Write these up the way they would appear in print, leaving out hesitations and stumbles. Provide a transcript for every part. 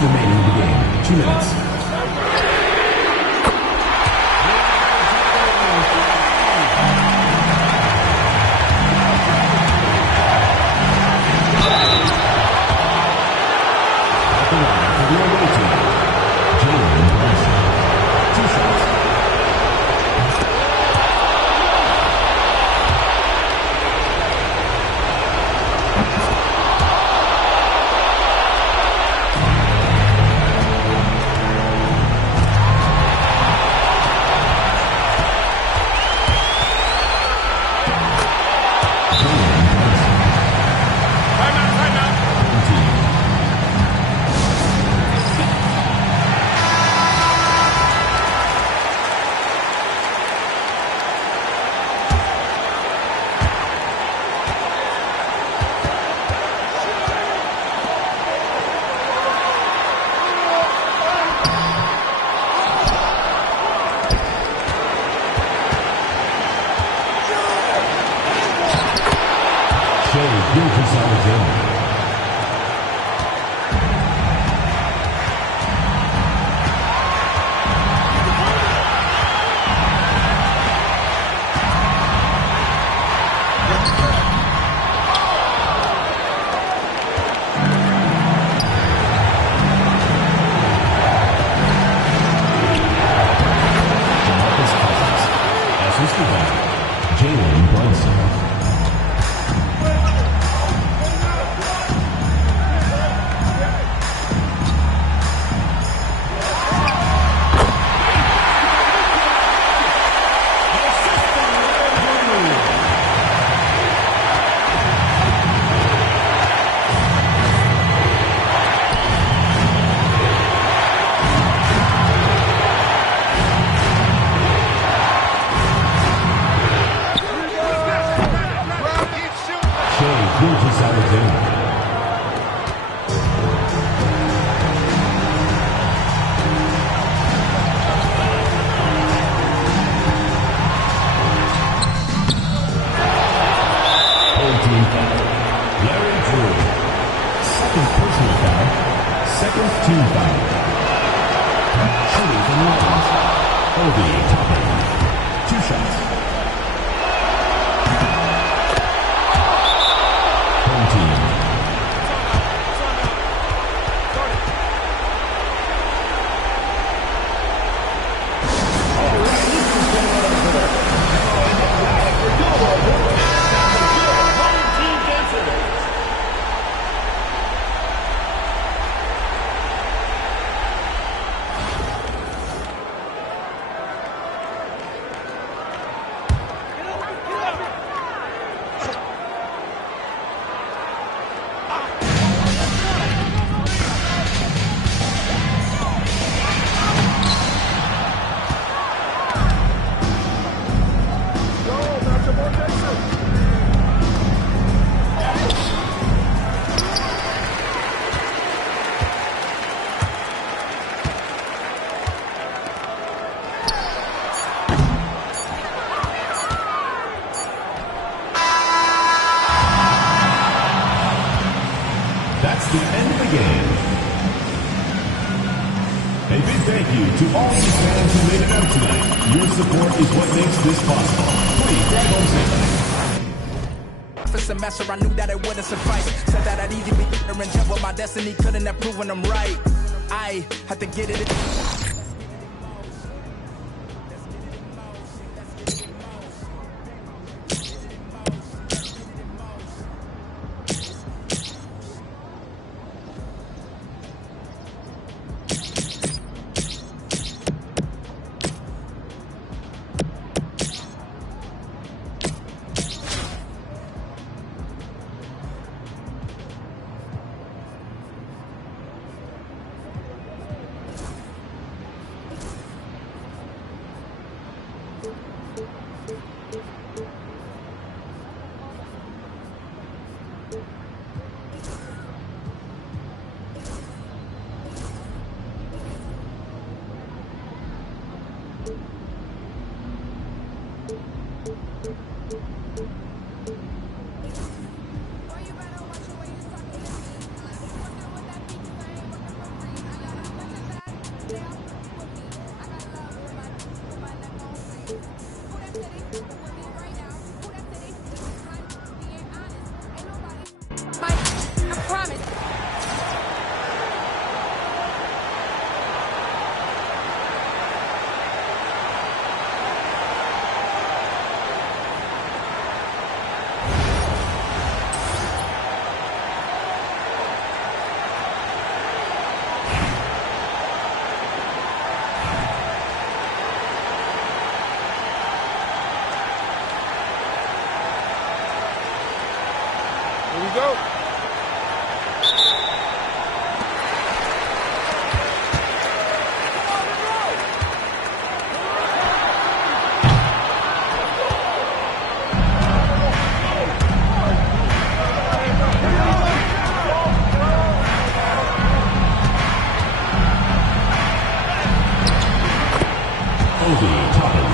minutes remaining in the game. 2 minutes. Jalen Brunson. That's the end of the game. A big thank you to all the fans who made it out tonight. Your support is what makes this possible. Please drive home safely. For semester, I knew that it wouldn't suffice. Said that I'd either be ignorant, but my destiny couldn't have proven them right. I had to get it. I promise. Here we go. Obi Toppin.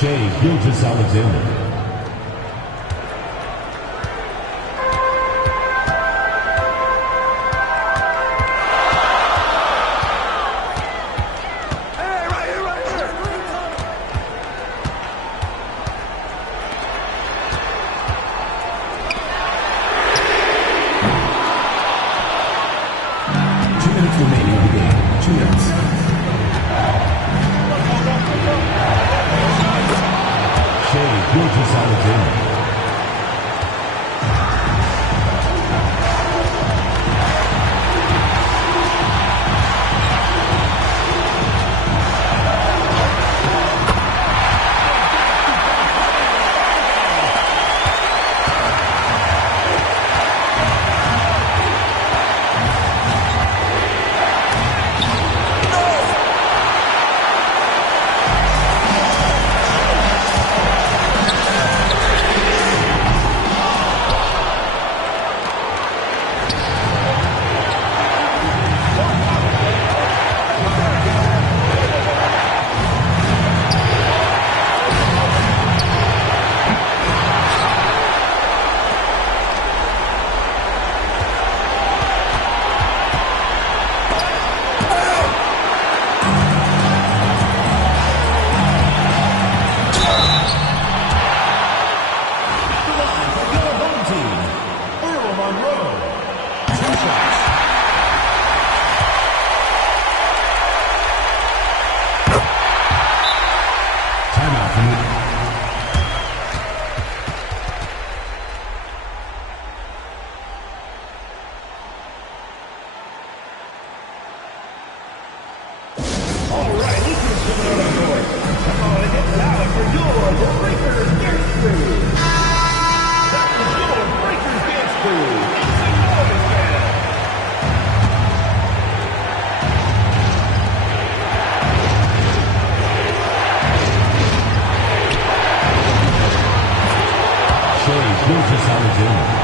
Shea Gilgeous-Alexander. Remaining in the game. 2 minutes. Shea Gilgeous-Alexander. Gilgeous-Alexander.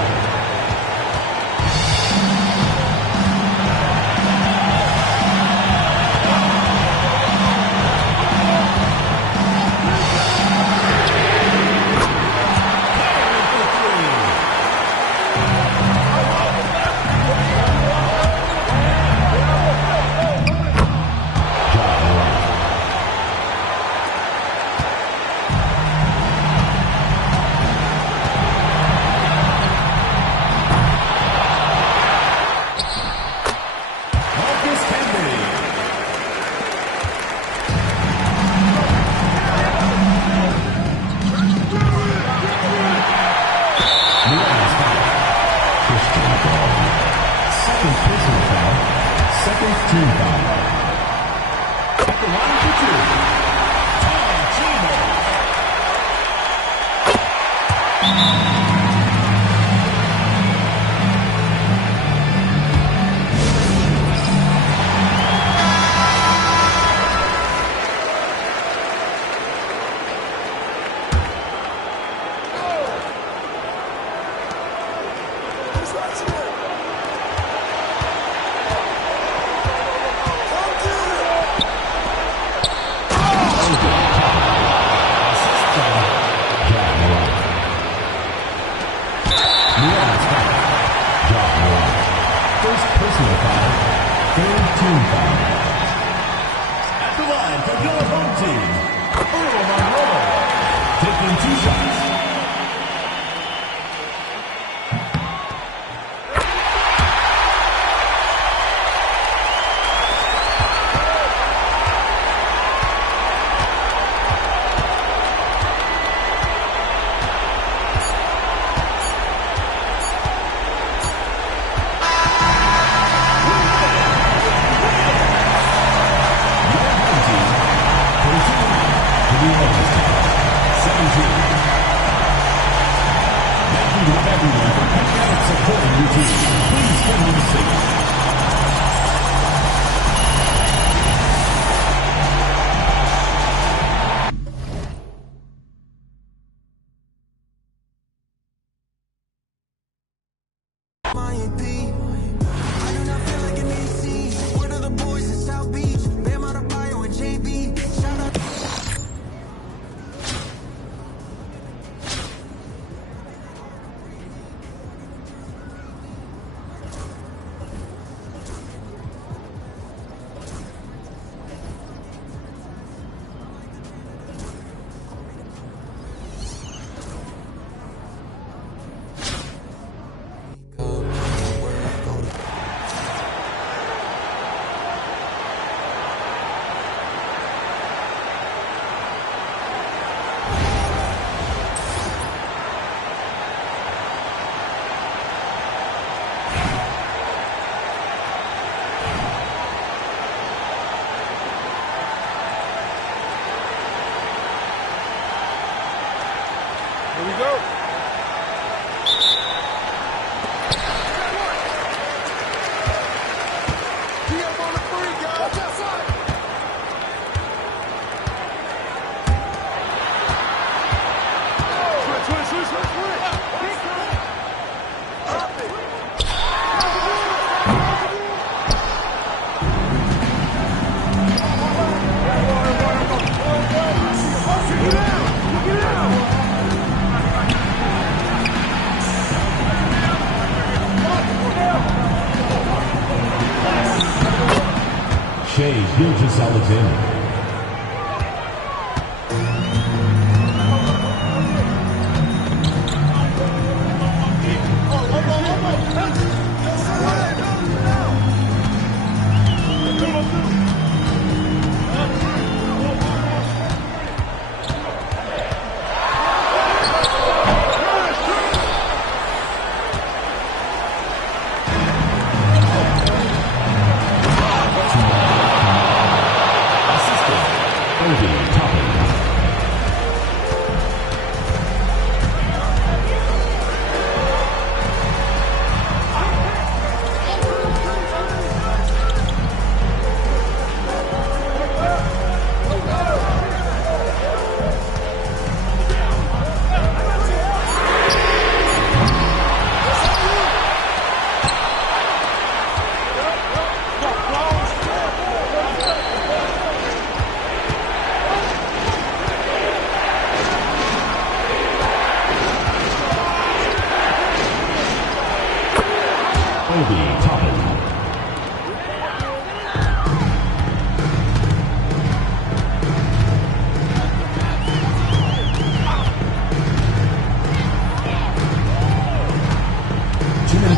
the line for two. Tarantino. Shea Gilgeous-Alexander.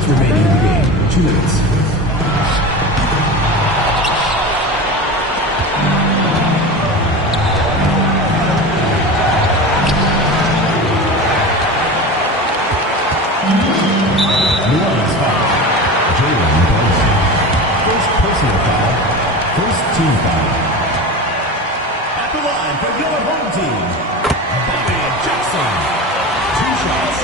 Remaining in the game, 2 minutes. New Orleans foul. Jalen Brunson. First personal foul. First team foul. line for your home team, Bobby Jackson. 2 shots.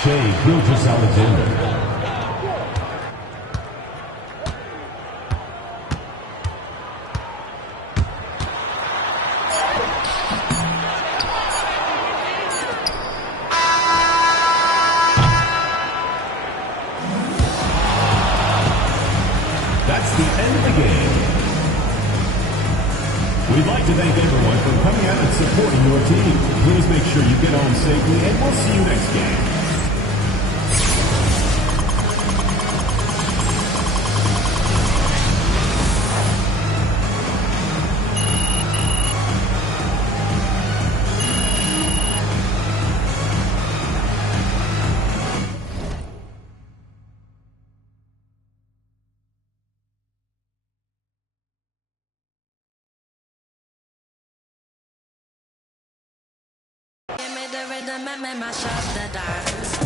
Shai Gilgeous-Alexander. That's the end of the game. We'd like to thank everyone for coming out and supporting your team. Please make sure you get home safely, and we'll see you next game. Give me the rhythm and make my shot the dance.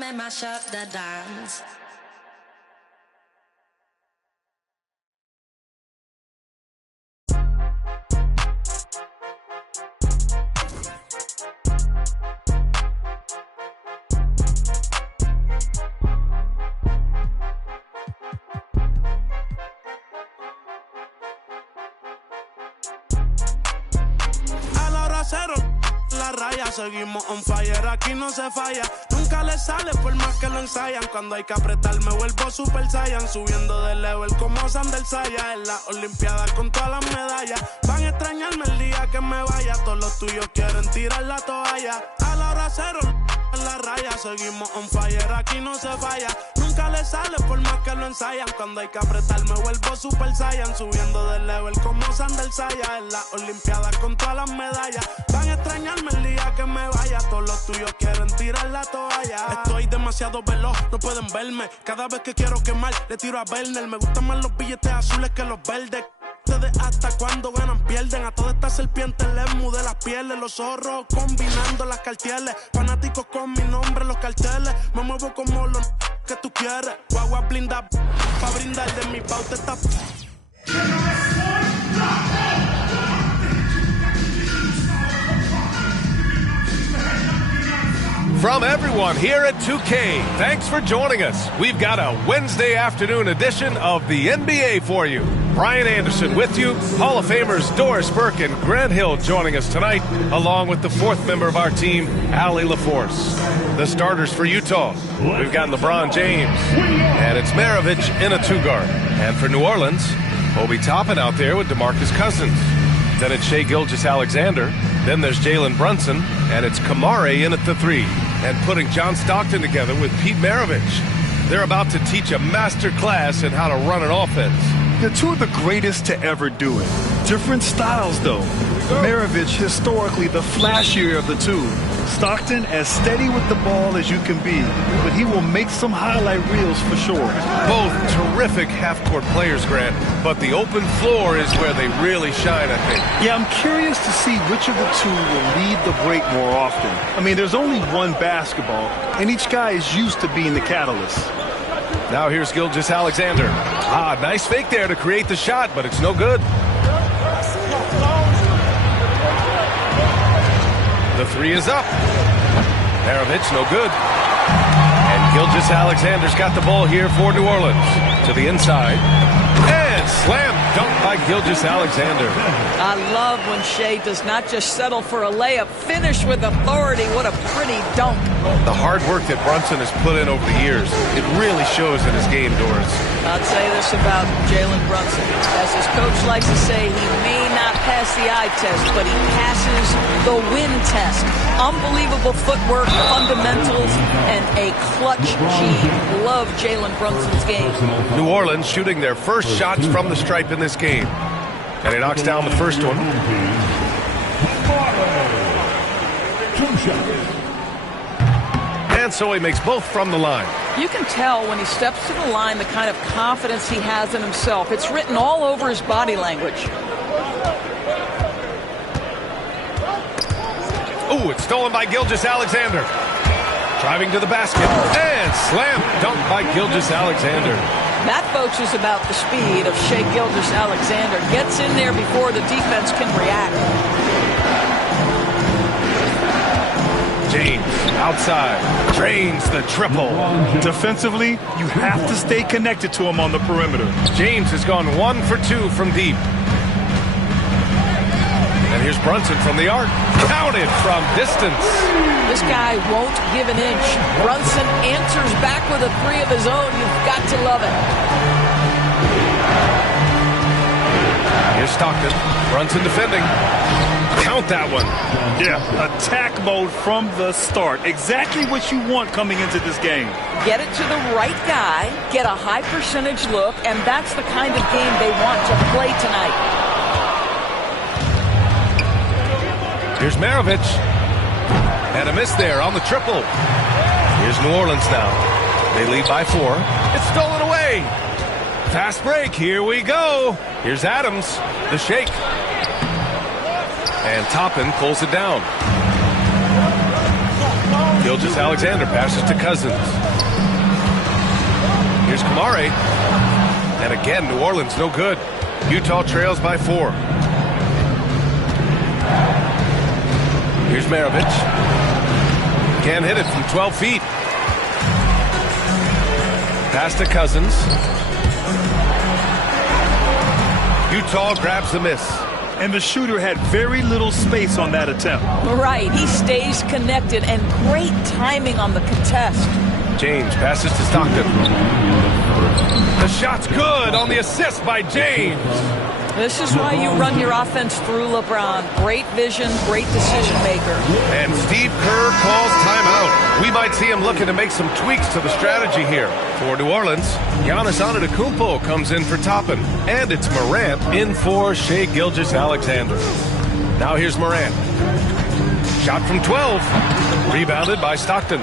me mash up the dance. La raya, seguimos on fire, aquí no se falla. Nunca le sale por más que lo ensayan. Cuando hay que apretar me vuelvo Super Saiyan. Subiendo de level como Sandel Saya. En las Olimpiadas con todas las medallas. Van a extrañarme el día que me vaya. Todos los tuyos quieren tirar la toalla. A la hora cero, en la raya, seguimos on fire, aquí no se falla. Nunca le sale por más que lo ensayan. Cuando hay que apretar me vuelvo Super Saiyan. Subiendo de level como Sandel Saya. En las Olimpiadas con todas las medallas. Van a extrañarme el día que me vaya. Todos los tuyos quieren tirar la toalla. Estoy demasiado veloz, no pueden verme. Cada vez que quiero quemar, le tiro a Werner. Me gustan más los billetes azules que los verdes. Ustedes hasta cuando ganan pierden. A todas estas serpientes les mudé las pieles. Los zorros combinando las cartieles. Fanáticos con mi nombre en los carteles. Me muevo como los que tú quieres. Guagua blinda pa' brindar de mi pauta esta. From everyone here at 2K, thanks for joining us. We've got a Wednesday afternoon edition of the NBA for you. Brian Anderson with you, Hall of Famers Doris Burke and Grant Hill joining us tonight, along with the fourth member of our team, Allie LaForce. The starters for Utah, we've got LeBron James, and it's Maravich in a two-guard. And for New Orleans, Obi Toppin out there with DeMarcus Cousins. Then it's Shai Gilgeous-Alexander. Then there's Jalen Brunson, and it's Kamare in at the three. And putting John Stockton together with Pete Maravich. They're about to teach a master class in how to run an offense. They're two of the greatest to ever do it. Different styles, though. Maravich, historically the flashier of the two. Stockton, as steady with the ball as you can be, but he will make some highlight reels for sure. Both terrific half-court players, Grant, but the open floor is where they really shine, I think. Yeah, I'm curious to see which of the two will lead the break more often. I mean, there's only one basketball, and each guy is used to being the catalyst. Now here's Gilgeous-Alexander. Nice fake there to create the shot, but it's no good. The three is up. Maravich, no good. And Gilgeous-Alexander's got the ball here for New Orleans. To the inside. And slam dunk by Gilgeous-Alexander. I love when Shai does not just settle for a layup, finish with authority. What a pretty dunk. The hard work that Brunson has put in over the years, it really shows in his game, Doris. I'd say this about Jalen Brunson. As his coach likes to say, he may not pass the eye test, but he passes the win test. Unbelievable footwork, fundamentals, and a clutch G. Love Jalen Brunson's game. New Orleans shooting their first shots from the stripe in this game. And he knocks down the first one. And so he makes both from the line. You can tell when he steps to the line the kind of confidence he has in himself. It's written all over his body language. Ooh, it's stolen by Gilgeous-Alexander. Driving to the basket. And slam dunk by Gilgeous-Alexander. That, folks, is about the speed of Shai Gilgeous-Alexander. Gets in there before the defense can react. James, outside, drains the triple. Defensively, you have to stay connected to him on the perimeter. James has gone 1 for 2 from deep. And here's Brunson from the arc. Counted from distance. This guy won't give an inch. Brunson answers back with a three of his own. You've got to love it. Here's Stockton. Brunson defending. Count that one. Yeah, attack mode from the start. Exactly what you want coming into this game. Get it to the right guy, get a high percentage look, and that's the kind of game they want to play tonight. Here's Maravich. And a miss there on the triple. Here's New Orleans now. They lead by 4. It's stolen away. Fast break. Here we go. Here's Adams. The shake. And Toppin pulls it down. Gilgeous-Alexander passes to Cousins. Here's Kamari. And again, New Orleans no good. Utah trails by 4. Here's Maravich. Can't hit it from 12 feet. Pass to Cousins. Utah grabs the miss. And the shooter had very little space on that attempt. Right, he stays connected, and great timing on the contest. James passes to Stockton. The shot's good on the assist by James. This is why you run your offense through LeBron. Great vision, great decision maker. And Steve Kerr calls timeout. We might see him looking to make some tweaks to the strategy here. For New Orleans, Giannis Antetokounmpo comes in for Toppin. And it's Morant in for Shai Gilgeous-Alexander. Now here's Morant. Shot from 12. Rebounded by Stockton.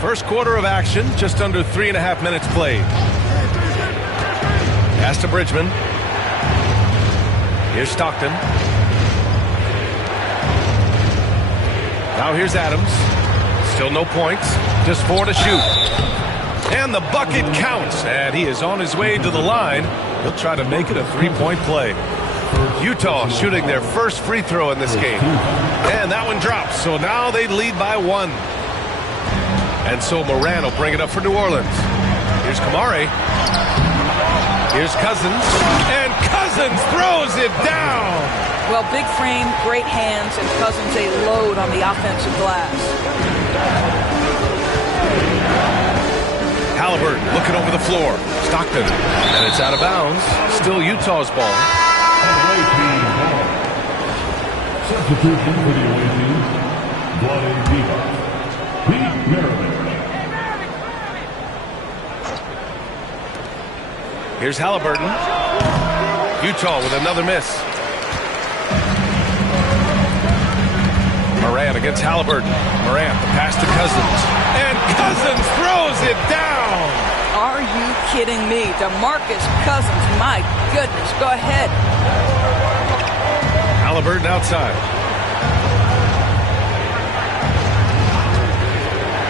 First quarter of action, just under 3.5 minutes played. Pass to Bridgman. Here's Stockton. Now here's Adams. Still no points. Just 4 to shoot. And the bucket counts. And he is on his way to the line. He'll try to make it a 3-point play. Utah shooting their first free throw in this game. And that one drops. So now they lead by 1. And so Morant will bring it up for New Orleans. Here's Kamari. Here's Cousins. And Cousins throws it down. Well, big frame, great hands, and Cousins a load on the offensive glass. Halliburton looking over the floor. Stockton. And it's out of bounds. Still Utah's ball. Substitution for the away team, Vlade Divac. Pete Maravich. Here's Halliburton. Utah with another miss. Morant against Halliburton. Morant, the pass to Cousins. And Cousins throws it down. Are you kidding me? DeMarcus Cousins, my goodness. Go ahead. Halliburton outside.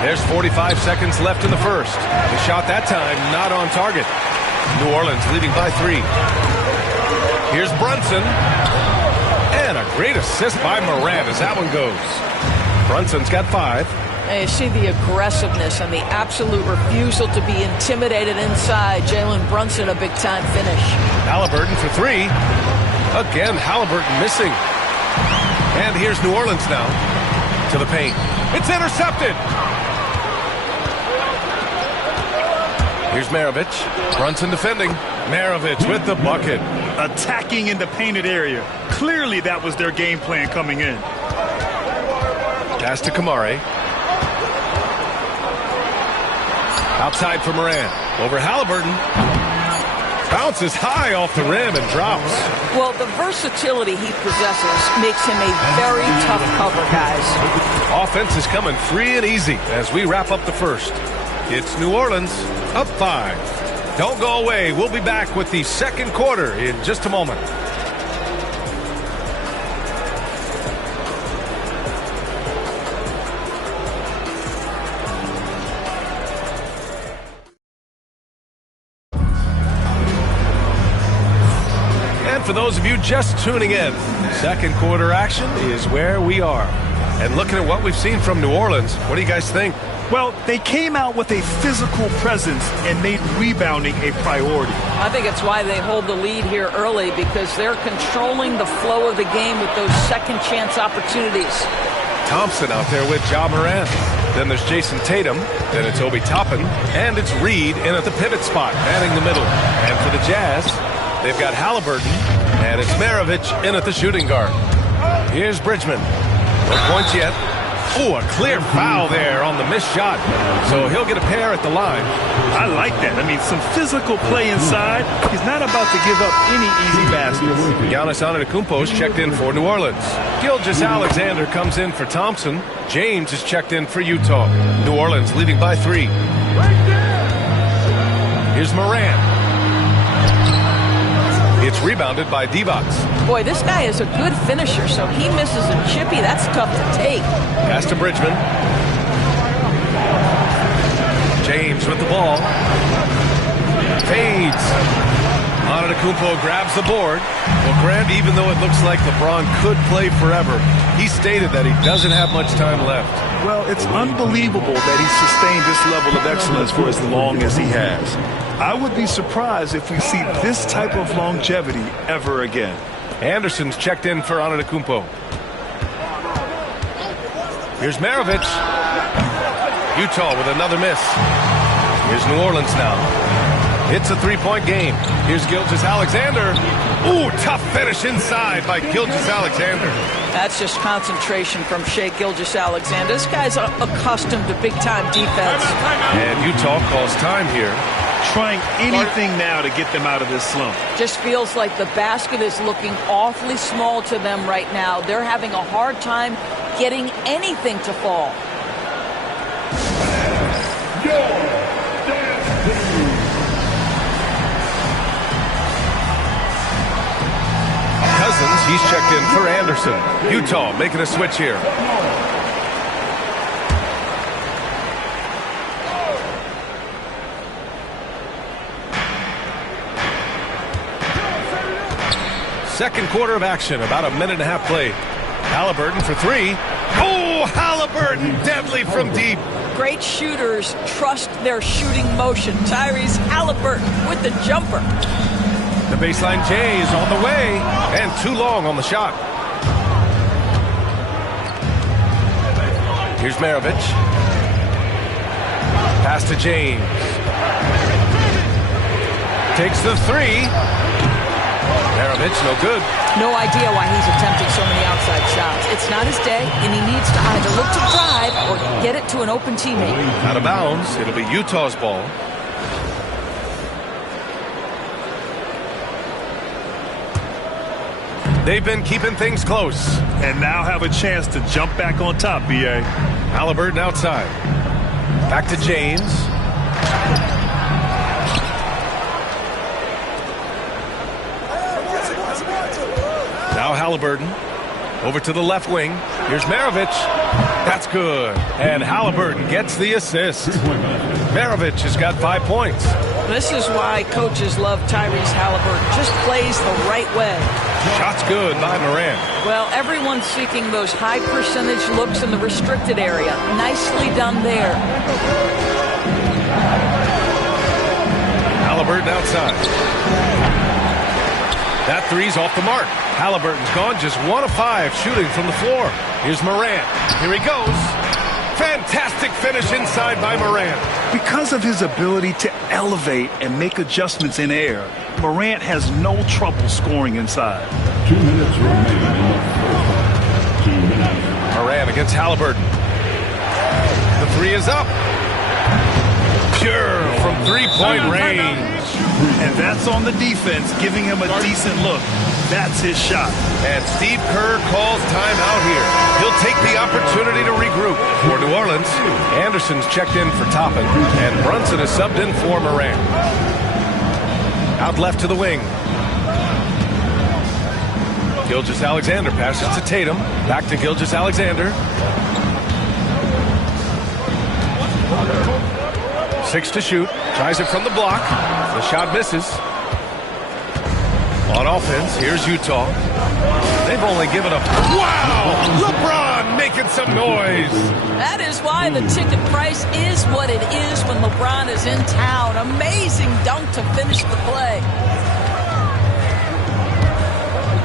There's 45 seconds left in the first. The shot that time not on target. New Orleans leading by 3. Here's Brunson. And a great assist by Morant as that one goes. Brunson's got 5. And you see the aggressiveness and the absolute refusal to be intimidated inside. Jalen Brunson, a big-time finish. Halliburton for 3. Again, Halliburton missing. And here's New Orleans now to the paint. It's intercepted. Here's Maravich. Brunson defending. Maravich with the bucket. Attacking in the painted area. Clearly that was their game plan coming in. Pass to Kamari. Outside for Morant. Over Halliburton. Bounces high off the rim and drops. Well, the versatility he possesses makes him a very tough cover, guys. Offense is coming free and easy as we wrap up the first. It's New Orleans up 5. Don't go away. We'll be back with the second quarter in just a moment. And for those of you just tuning in, second quarter action is where we are. And looking at what we've seen from New Orleans, what do you guys think? Well, they came out with a physical presence and made rebounding a priority. I think it's why they hold the lead here early, because they're controlling the flow of the game with those second chance opportunities. Thompson out there with Ja Morant. Then there's Jason Tatum. Then it's Obi Toppin. And it's Reed in at the pivot spot, manning the middle. And for the Jazz, they've got Halliburton. And it's Maravich in at the shooting guard. Here's Bridgman. No points yet. Oh, a clear foul there on the missed shot. So he'll get a pair at the line. I like that. I mean, some physical play inside. He's not about to give up any easy baskets. Giannis Antetokounmpo's checked in for New Orleans. Gilgeous-Alexander comes in for Thompson. James is checked in for Utah. New Orleans leading by 3. Here's Morant. It's rebounded by Divac. Boy, this guy is a good finisher, so he misses a chippy. That's tough to take. Pass to Bridgman. James with the ball. Fades. Antetokounmpo grabs the board. Well, Grant, even though it looks like LeBron could play forever, he stated that he doesn't have much time left. Well, it's unbelievable that he's sustained this level of excellence for as long as he has. I would be surprised if we see this type of longevity ever again. Anderson's checked in for Antetokounmpo. Here's Maravich. Utah with another miss. Here's New Orleans now. It's a three-point game. Here's Gilgeous-Alexander. Ooh, tough finish inside by Gilgeous-Alexander. That's just concentration from Shai Gilgeous-Alexander. This guy's accustomed to big-time defense. And Utah calls time here. Trying anything now to get them out of this slump. Just feels like the basket is looking awfully small to them right now. They're having a hard time getting anything to fall. Cousins, he's checked in for Anderson. Utah making a switch here. Second quarter of action, about a minute and a half played. Halliburton for three. Oh, Halliburton, deadly from deep. Great shooters trust their shooting motion. Tyrese Halliburton with the jumper. The baseline J is on the way, and too long on the shot. Here's Maravich. Pass to James. Takes the three. Maravich, no good. No idea why he's attempting so many outside shots. It's not his day, and he needs to either look to drive or get it to an open teammate. Out of bounds. It'll be Utah's ball. They've been keeping things close. And now have a chance to jump back on top, B.A. Halliburton outside. Back to James. Now Halliburton. Over to the left wing. Here's Maravich. That's good. And Halliburton gets the assist. Maravich has got 5 points. This is why coaches love Tyrese Halliburton. Just plays the right way. Shot's good by Morant. Well, everyone's seeking those high percentage looks in the restricted area. Nicely done there. Halliburton outside. That three's off the mark. Halliburton's gone just 1 of 5 shooting from the floor. Here's Morant. Here he goes. Fantastic finish inside by Morant. Because of his ability to elevate and make adjustments in air, Morant has no trouble scoring inside. 2 minutes remaining in the first half. 2 minutes. Morant against Halliburton. The three is up. Pure from three-point range. And that's on the defense, giving him a decent look. That's his shot. And Steve Kerr calls timeout here. He'll take the opportunity to regroup. For New Orleans, Anderson's checked in for Toppin, and Brunson is subbed in for Morant. Out left to the wing. Gilgeous-Alexander passes to Tatum. Back to Gilgeous-Alexander. 6 to shoot. Tries it from the block. The shot misses. On offense, here's Utah. They've only given up. Wow! LeBron making some noise. That is why the ticket price is what it is when LeBron is in town. Amazing dunk to finish the play.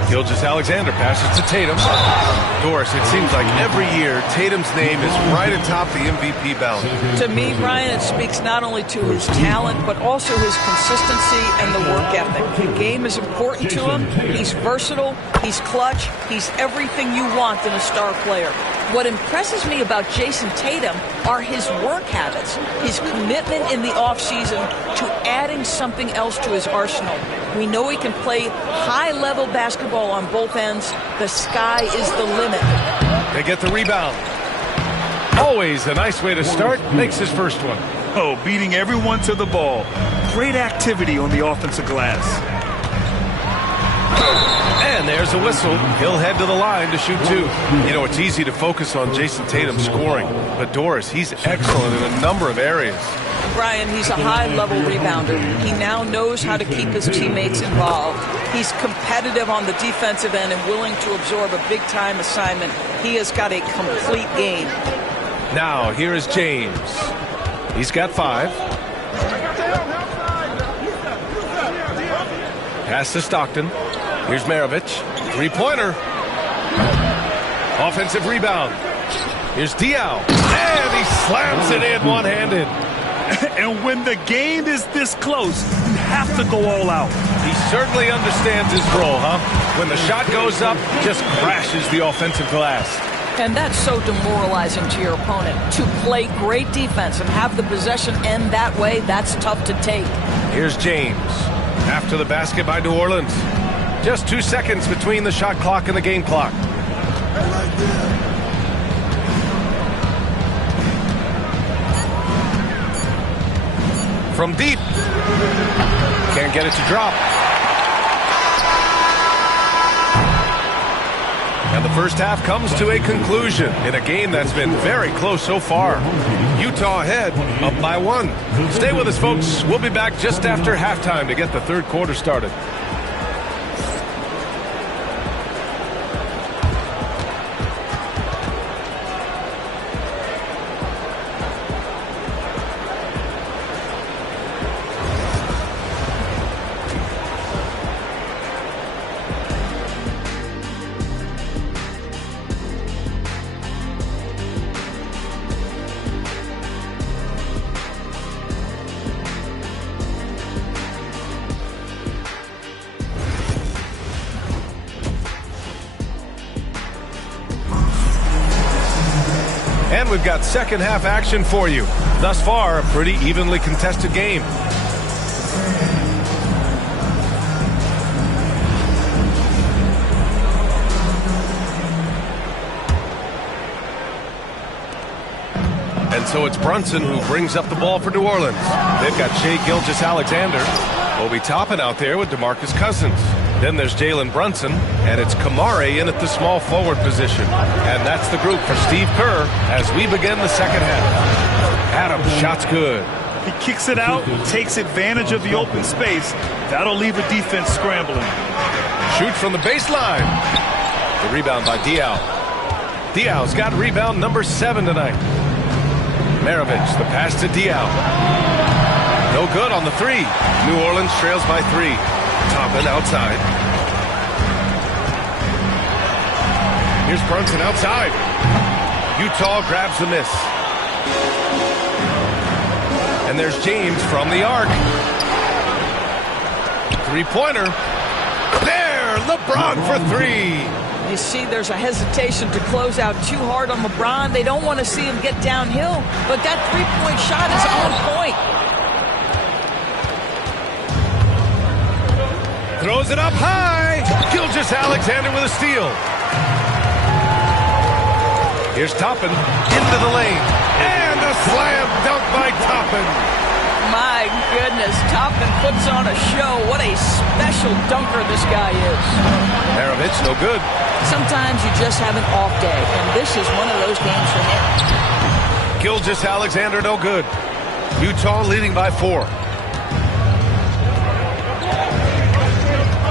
Gilgeous-Alexander passes to Tatum. Doris, it seems like every year Tatum's name is right atop the MVP ballot. To me, Brian, it speaks not only to his talent, but also his consistency and the work ethic. The game is important to him. He's versatile. He's clutch. He's everything you want in a star player. What impresses me about Jason Tatum are his work habits, his commitment in the offseason to adding something else to his arsenal. We know he can play high-level basketball on both ends. The sky is the limit. They get the rebound. Always a nice way to start. Makes his first one. Oh, beating everyone to the ball. Great activity on the offensive glass. And there's a whistle. He'll head to the line to shoot 2. You know, it's easy to focus on Jason Tatum scoring, but Doris, he's excellent in a number of areas. Brian, he's a high-level rebounder. He now knows how to keep his teammates involved. He's competitive on the defensive end and willing to absorb a big-time assignment. He has got a complete game. Now, here is James. He's got 5. Pass to Stockton. Here's Maravich. 3-pointer. Offensive rebound. Here's Diaw. And he slams it in one-handed. And when the game is this close, you have to go all out. He certainly understands his role, huh? When the shot goes up, just crashes the offensive glass. And that's so demoralizing to your opponent. To play great defense and have the possession end that way, that's tough to take. Here's James. After the basket by New Orleans. Just 2 seconds between the shot clock and the game clock. From deep. Can't get it to drop. And the first half comes to a conclusion in a game that's been very close so far. Utah ahead, up by 1. Stay with us, folks. We'll be back just after halftime to get the third quarter started. And we've got second half action for you. Thus far, a pretty evenly contested game. And so it's Brunson who brings up the ball for New Orleans. They've got Shai Gilgeous-Alexander. Obi Toppin out there with DeMarcus Cousins. Then there's Jalen Brunson, and it's Kamari in at the small forward position. And that's the group for Steve Kerr as we begin the second half. Adams, shot's good. He kicks it out, takes advantage of the open space. That'll leave the defense scrambling. Shoots from the baseline. The rebound by Diaw. Diaw's got rebound number 7 tonight. Maravich, the pass to Diaw. No good on the 3. New Orleans trails by 3. Toppin outside. Here's Brunson outside. Utah grabs the miss. And there's James from the arc. 3-pointer. There, LeBron for 3. You see, there's a hesitation to close out too hard on LeBron. They don't want to see him get downhill, but that three-point shot is on point. Throws it up high. Gilgeous-Alexander with a steal. Here's Toppin into the lane. And a slam dunk by Toppin. My goodness, Toppin puts on a show. What a special dunker this guy is. Maravich, no good. Sometimes you just have an off day, and this is one of those games for him. Gilgeous-Alexander, no good. Utah leading by 4.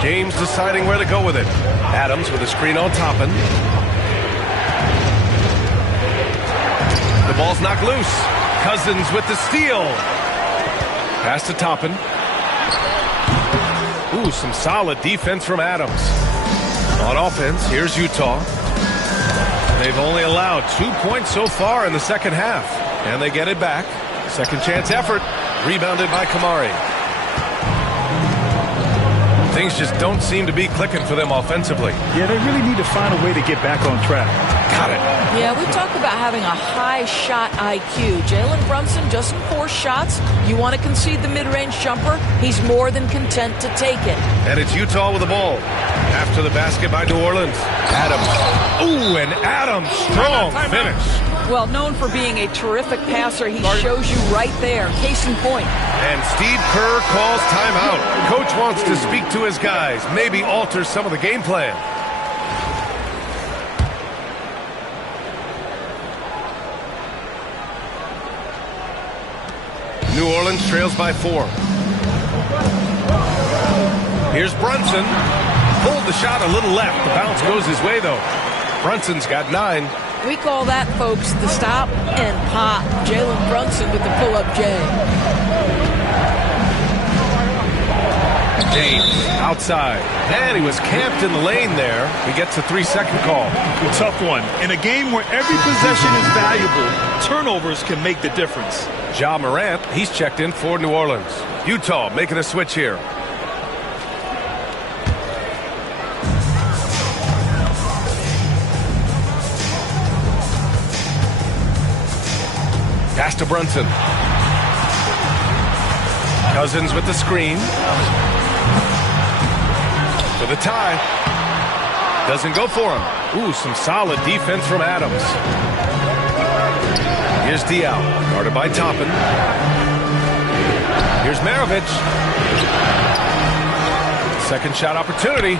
James deciding where to go with it. Adams with a screen on Toppin. The ball's knocked loose. Cousins with the steal. Pass to Toppin. Ooh, some solid defense from Adams. On offense, here's Utah. They've only allowed 2 points so far in the second half. And they get it back. Second chance effort. Rebounded by Kamari. Things just don't seem to be clicking for them offensively. Yeah, they really need to find a way to get back on track. Got it. Yeah, we talk about having a high shot IQ. Jalen Brunson doesn't force shots. You want to concede the mid-range jumper, he's more than content to take it. And it's Utah with the ball. After the basket by New Orleans. Adams. Ooh, and Adams, strong finish. Well, known for being a terrific passer, he shows you right there. Case in point. And Steve Kerr calls timeout. Coach wants to speak to his guys, maybe alter some of the game plan. New Orleans trails by 4. Here's Brunson. Pulled the shot a little left. The bounce goes his way, though. Brunson's got 9. We call that, folks, the stop and pop. Jalen Brunson with the pull-up J. James outside. And he was camped in the lane there. He gets a 3-second call. Tough one. In a game where every possession is valuable, turnovers can make the difference. Ja Morant, he's checked in for New Orleans. Utah making a switch here. Pass to Brunson. Cousins with the screen. For the tie. Doesn't go for him. Ooh, some solid defense from Adams. Here's Diaw, guarded by Toppin. Here's Maravich. Second shot opportunity.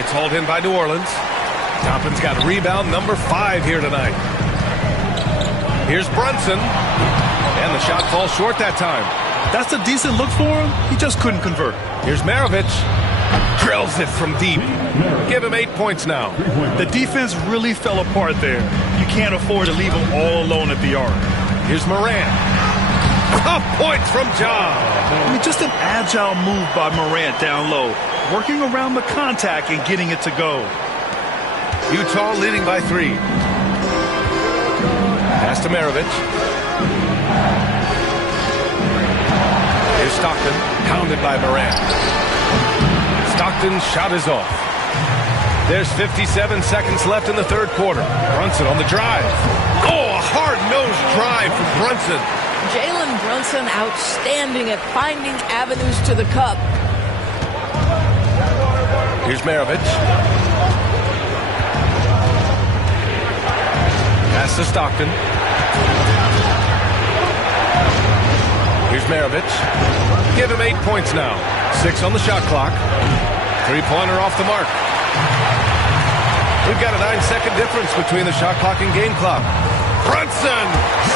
It's hauled in by New Orleans. Toppin's got rebound number 5 here tonight. Here's Brunson. And the shot falls short that time. That's a decent look for him. He just couldn't convert. Here's Maravich. Drills it from deep. Give him 8 points now. The defense really fell apart there. You can't afford to leave him all alone at the arc. Here's Morant. Tough points from Ja. I mean, just an agile move by Morant down low, working around the contact and getting it to go. Utah leading by 3. Pass to Maravich. Here's Stockton, pounded by Morant. Stockton's shot is off. There's 57 seconds left in the third quarter. Brunson on the drive. Oh, a hard-nosed drive from Brunson. Jalen Brunson outstanding at finding avenues to the cup. Here's Maravich. Pass to Stockton. Here's Maravich. Give him 8 points now. 6 on the shot clock. 3-pointer off the mark. We've got a 9-second difference between the shot clock and game clock. Brunson,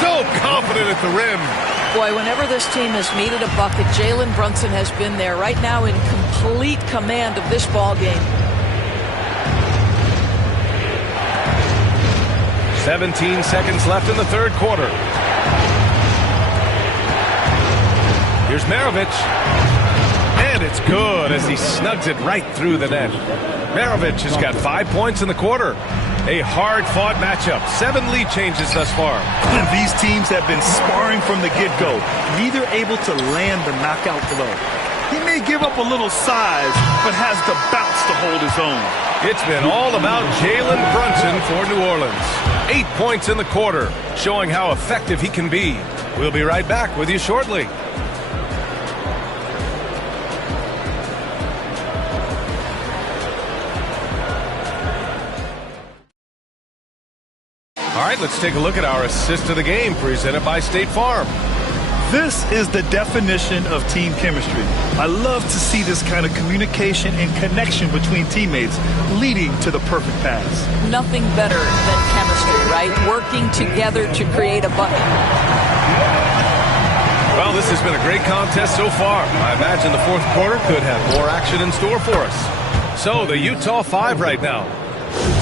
so confident at the rim. Boy, whenever this team has needed a bucket, Jalen Brunson has been there. Right now in complete command of this ball game. 17 seconds left in the third quarter. Here's Maravich. And it's good as he snugs it right through the net. Maravich has got 5 points in the quarter. A hard-fought matchup. 7 lead changes thus far. These teams have been sparring from the get-go, neither able to land the knockout blow. He may give up a little size, but has the bounce to hold his own. It's been all about Jalen Brunson for New Orleans. 8 points in the quarter, showing how effective he can be. We'll be right back with you shortly. All right, let's take a look at our assist of the game presented by State Farm. This is the definition of team chemistry. I love to see this kind of communication and connection between teammates leading to the perfect pass. Nothing better than chemistry, right? Working together to create a bucket. Well, this has been a great contest so far. I imagine the fourth quarter could have more action in store for us. So, the Utah 5 right now.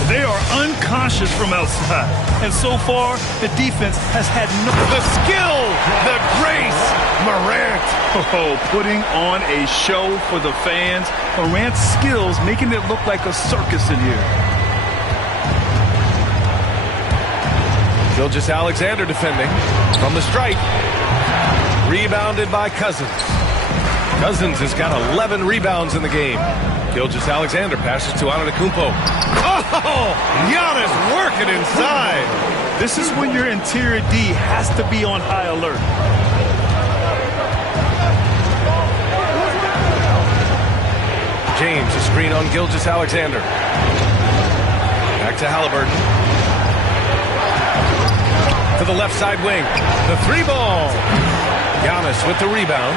They are unconscious from outside. And so far, the defense has had no... The skill, the grace, Morant. Oh, putting on a show for the fans. Morant's skills making it look like a circus in here. Gilgeous-Alexander defending from the stripe. Rebounded by Cousins. Cousins has got 11 rebounds in the game. Gilgeous-Alexander passes to Antetokounmpo. Oh, Giannis working inside. This is when your interior D has to be on high alert. James, a screen on Gilgeous-Alexander. Back to Halliburton. to the left side wing. The 3-ball. Giannis with the rebound.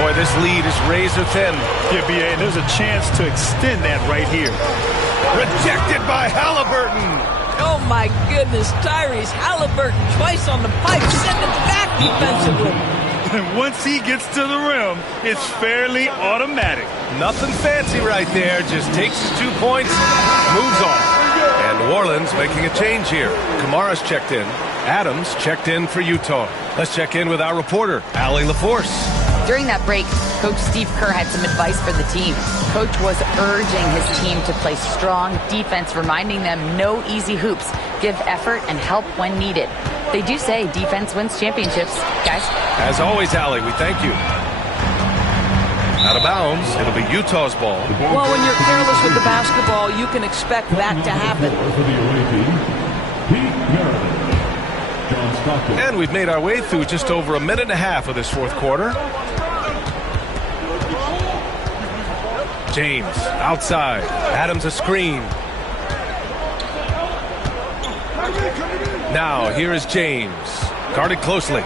Boy, this lead is razor thin. Yeah, B.A., and there's a chance to extend that right here. Rejected by Halliburton. Oh, my goodness. Tyrese Halliburton twice on the pipe. Send it back defensively. And once he gets to the rim, it's fairly automatic. Nothing fancy right there. Just takes his 2 points, moves on. And New Orleans making a change here. Kamara's checked in. Adams checked in for Utah. Let's check in with our reporter, Allie LaForce. During that break, Coach Steve Kerr had some advice for the team. Coach was urging his team to play strong defense, reminding them no easy hoops, give effort, and help when needed. They do say defense wins championships, guys. As always, Allie, we thank you. Out of bounds, it'll be Utah's ball. Well, when you're careless with the basketball, you can expect that to happen. And we've made our way through just over a minute and a half of this fourth quarter. James outside. Adams a screen. Now here is James. Guarded closely.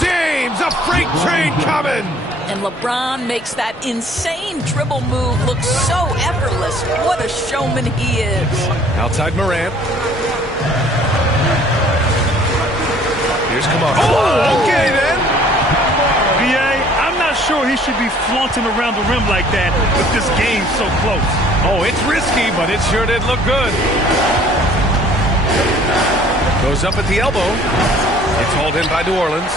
James, a freight train coming. And LeBron makes that insane dribble move look so effortless. What a showman he is. Outside Morant. Here's Kamara. Oh, okay then. B.A., I'm not sure he should be flaunting around the rim like that with this game so close. Oh, it's risky, but it sure did look good. Goes up at the elbow. It's hauled in by New Orleans.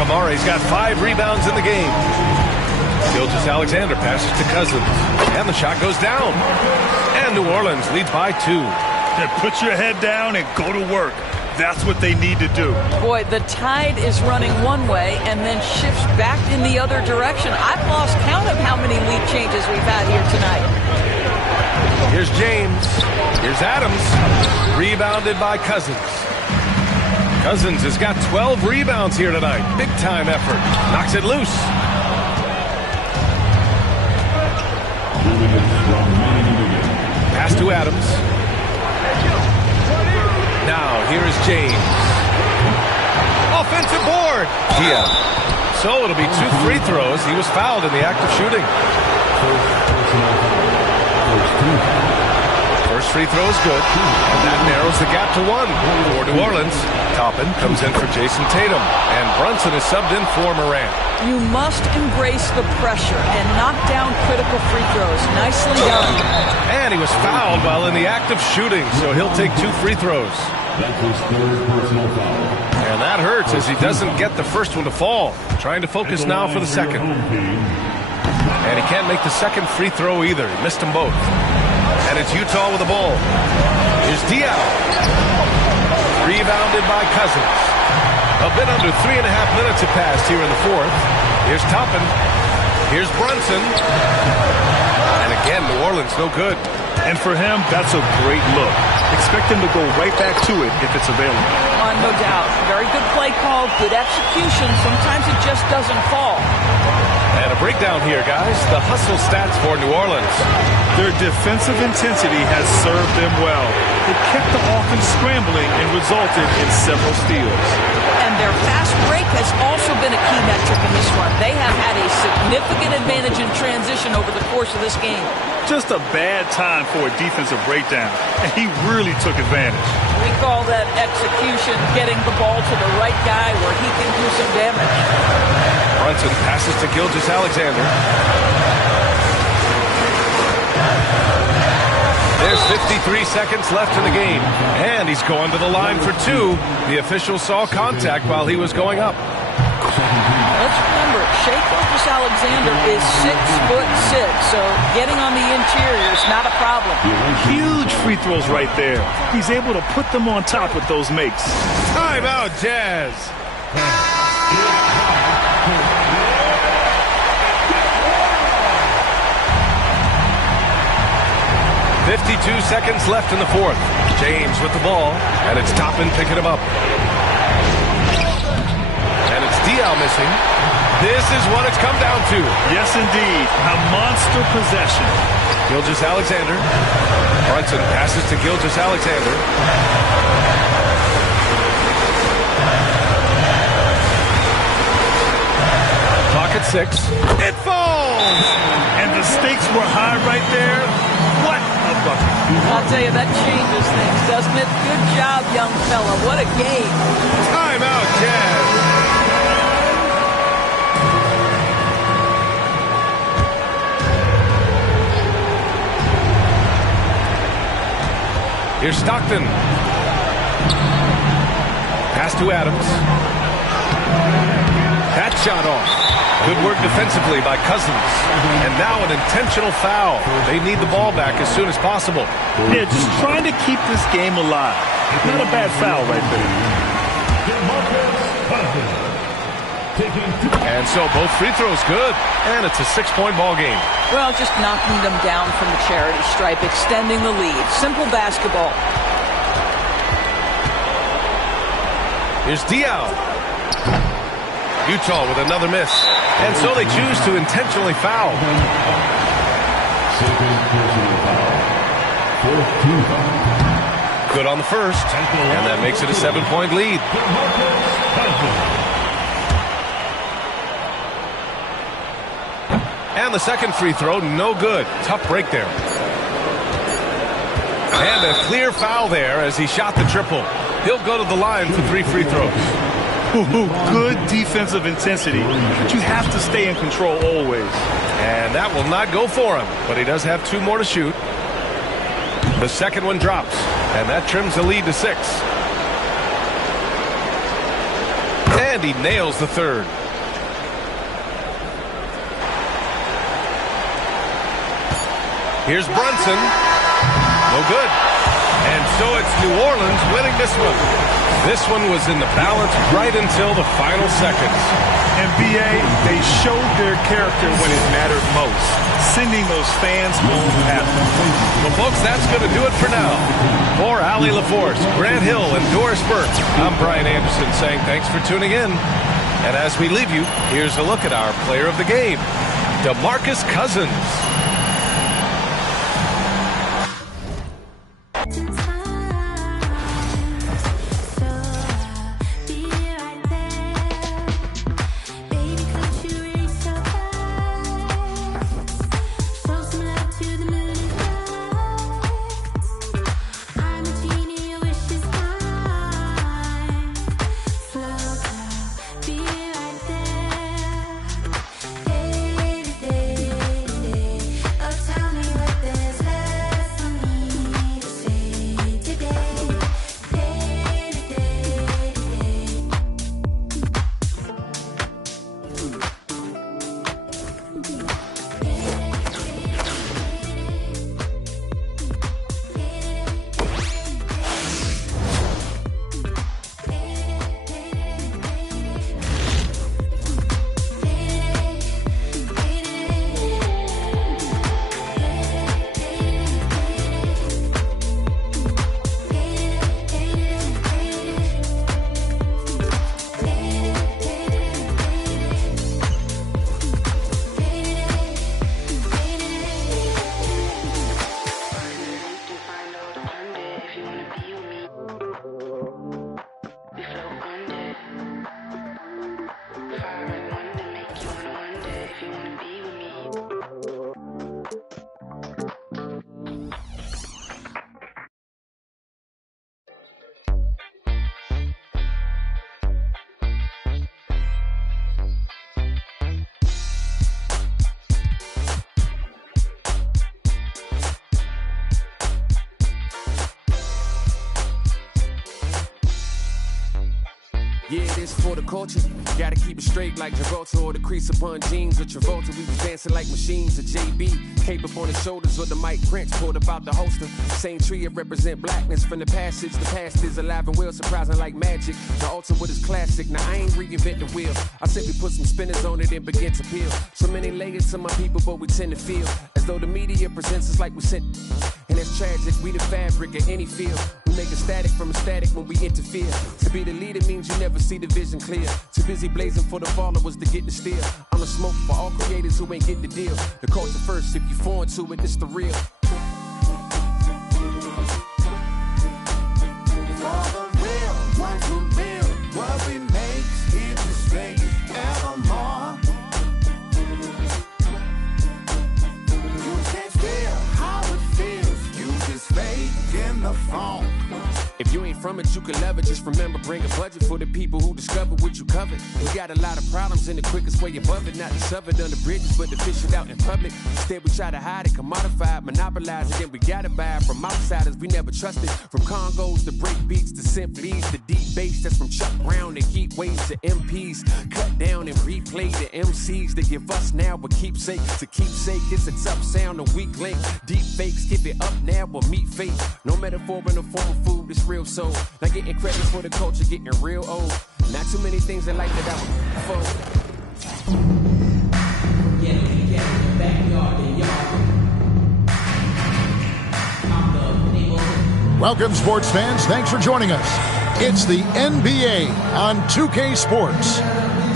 Kamara's got 5 rebounds in the game. Gilgeous-Alexander passes to Cousins. And the shot goes down. And New Orleans leads by 2. Then put your head down and go to work. That's what they need to do. Boy, the tide is running one way and then shifts back in the other direction. I've lost count of how many lead changes we've had here tonight. Here's James. Here's Adams. Rebounded by Cousins. Cousins has got 12 rebounds here tonight. Big time effort. Knocks it loose. Pass to Adams. Now, here is James. Offensive board. Yeah. So it'll be 2 free throws. He was fouled in the act of shooting. First free throw is good. And that narrows the gap to 1 for New Orleans. Toppin comes in for Jason Tatum. And Brunson is subbed in for Morant. You must embrace the pressure and knock down critical free throws. Nicely done. And he was fouled while in the act of shooting, so he'll take 2 free throws. That's his 3rd personal foul. And that hurts as he doesn't get the first one to fall. Trying to focus now for the second. And he can't make the second free throw either. He missed them both. And it's Utah with the ball. Here's Diaw. Rebounded by Cousins. A bit under 3.5 minutes have passed here in the fourth. Here's Toppin. Here's Brunson. And again, New Orleans no good. And for him, that's a great look. Expect him to go right back to it if it's available. No doubt. Very good play call, good execution. Sometimes it just doesn't fall. And a breakdown here, guys. The hustle stats for New Orleans. Their defensive intensity has served them well. It kept the offense scrambling and resulted in several steals. And their fast break has also been a key metric in this one. They have had a significant advantage in transition over the course of this game. Just a bad time for a defensive breakdown, and he really took advantage. We call that execution, getting the ball to the right guy where he can do some damage. Brunson passes to Gilgeous-Alexander. There's 53 seconds left in the game, and he's going to the line for 2. The official saw contact while he was going up. Let's remember, Shai Gilgeous-Alexander is 6'6", so getting on the interior is not a problem. Huge free throws right there. He's able to put them on top with those makes. Timeout, Jazz. 52 seconds left in the fourth. James with the ball, and it's Toppin picking him up. And it's Diaw missing. This is what it's come down to. Yes, indeed. A monster possession. Gilgeous-Alexander. Brunson passes to Gilgeous-Alexander. Clock at 6. It falls! And the stakes were high right there. What a bucket. I'll tell you, that changes things, doesn't it? Good job, young fella. What a game. Timeout, Jazz. Here's Stockton. Pass to Adams. That shot off. Good work defensively by Cousins. And now an intentional foul. They need the ball back as soon as possible. Yeah, just trying to keep this game alive. Not a bad foul right there. And so both free throws good. And it's a 6-point ball game. Well, just knocking them down from the charity stripe, extending the lead. Simple basketball. Here's Diaw. Utah with another miss. And so they choose to intentionally foul. Good on the first. And that makes it a 7-point lead. And the second free throw, no good. Tough break there. And a clear foul there as he shot the triple. He'll go to the line for 3 free throws. Good defensive intensity, but you have to stay in control always. And that will not go for him, but he does have 2 more to shoot. The second one drops, and that trims the lead to 6. And he nails the third. Here's Brunson. No good. And so it's New Orleans winning this one. This one was in the balance right until the final seconds. And B.A., they showed their character when it mattered most, sending those fans home happy. Well, folks, that's going to do it for now. For Allie LaForce, Grant Hill, and Doris Burke, I'm Brian Anderson saying thanks for tuning in. And as we leave you, here's a look at our player of the game, DeMarcus Cousins. Yeah, this for the culture. Gotta keep it straight like Travolta or the crease upon jeans with Travolta. We was dancing like machines. A JB, cape up on his shoulders with the Mike Prince pulled up out the holster. Same tree, it represent blackness from the passage. The past is alive and well, surprising like magic. The ultimate is classic. Now I ain't reinvent the wheel. I simply put some spinners on it and begin to peel. So many layers to my people, but we tend to feel as though the media presents us like we sent. And it's tragic, we the fabric of any field. We make a static from a static when we interfere. To be the leader means you never see the vision clear. Too busy blazing for the followers to get the steal. I'm the smoke for all creators who ain't get the deal. The culture first, if you foreign to it, it's the real. If you ain't from it, you can love it. Just remember, bring a budget for the people who discover what you covered. We got a lot of problems, and the quickest way above it, not to shove it under bridges, but to fish it out in public. Instead, we try to hide it, commodify it, monopolize it, then we gotta buy it from outsiders we never trusted. From Congos to break beats to symphonies to deep bass that's from Chuck Brown to heat waves to MPs. Cut down and replay the MCs that give us now but keepsake. To keepsake, it's a tough sound, a weak link. Deep fakes, give it up now or meet fate. No metaphor in the form of food, it's real soul. Not getting credit for the culture, getting real old. Not too many things in life that I would before. Welcome, sports fans. Thanks for joining us. It's the NBA on 2K Sports.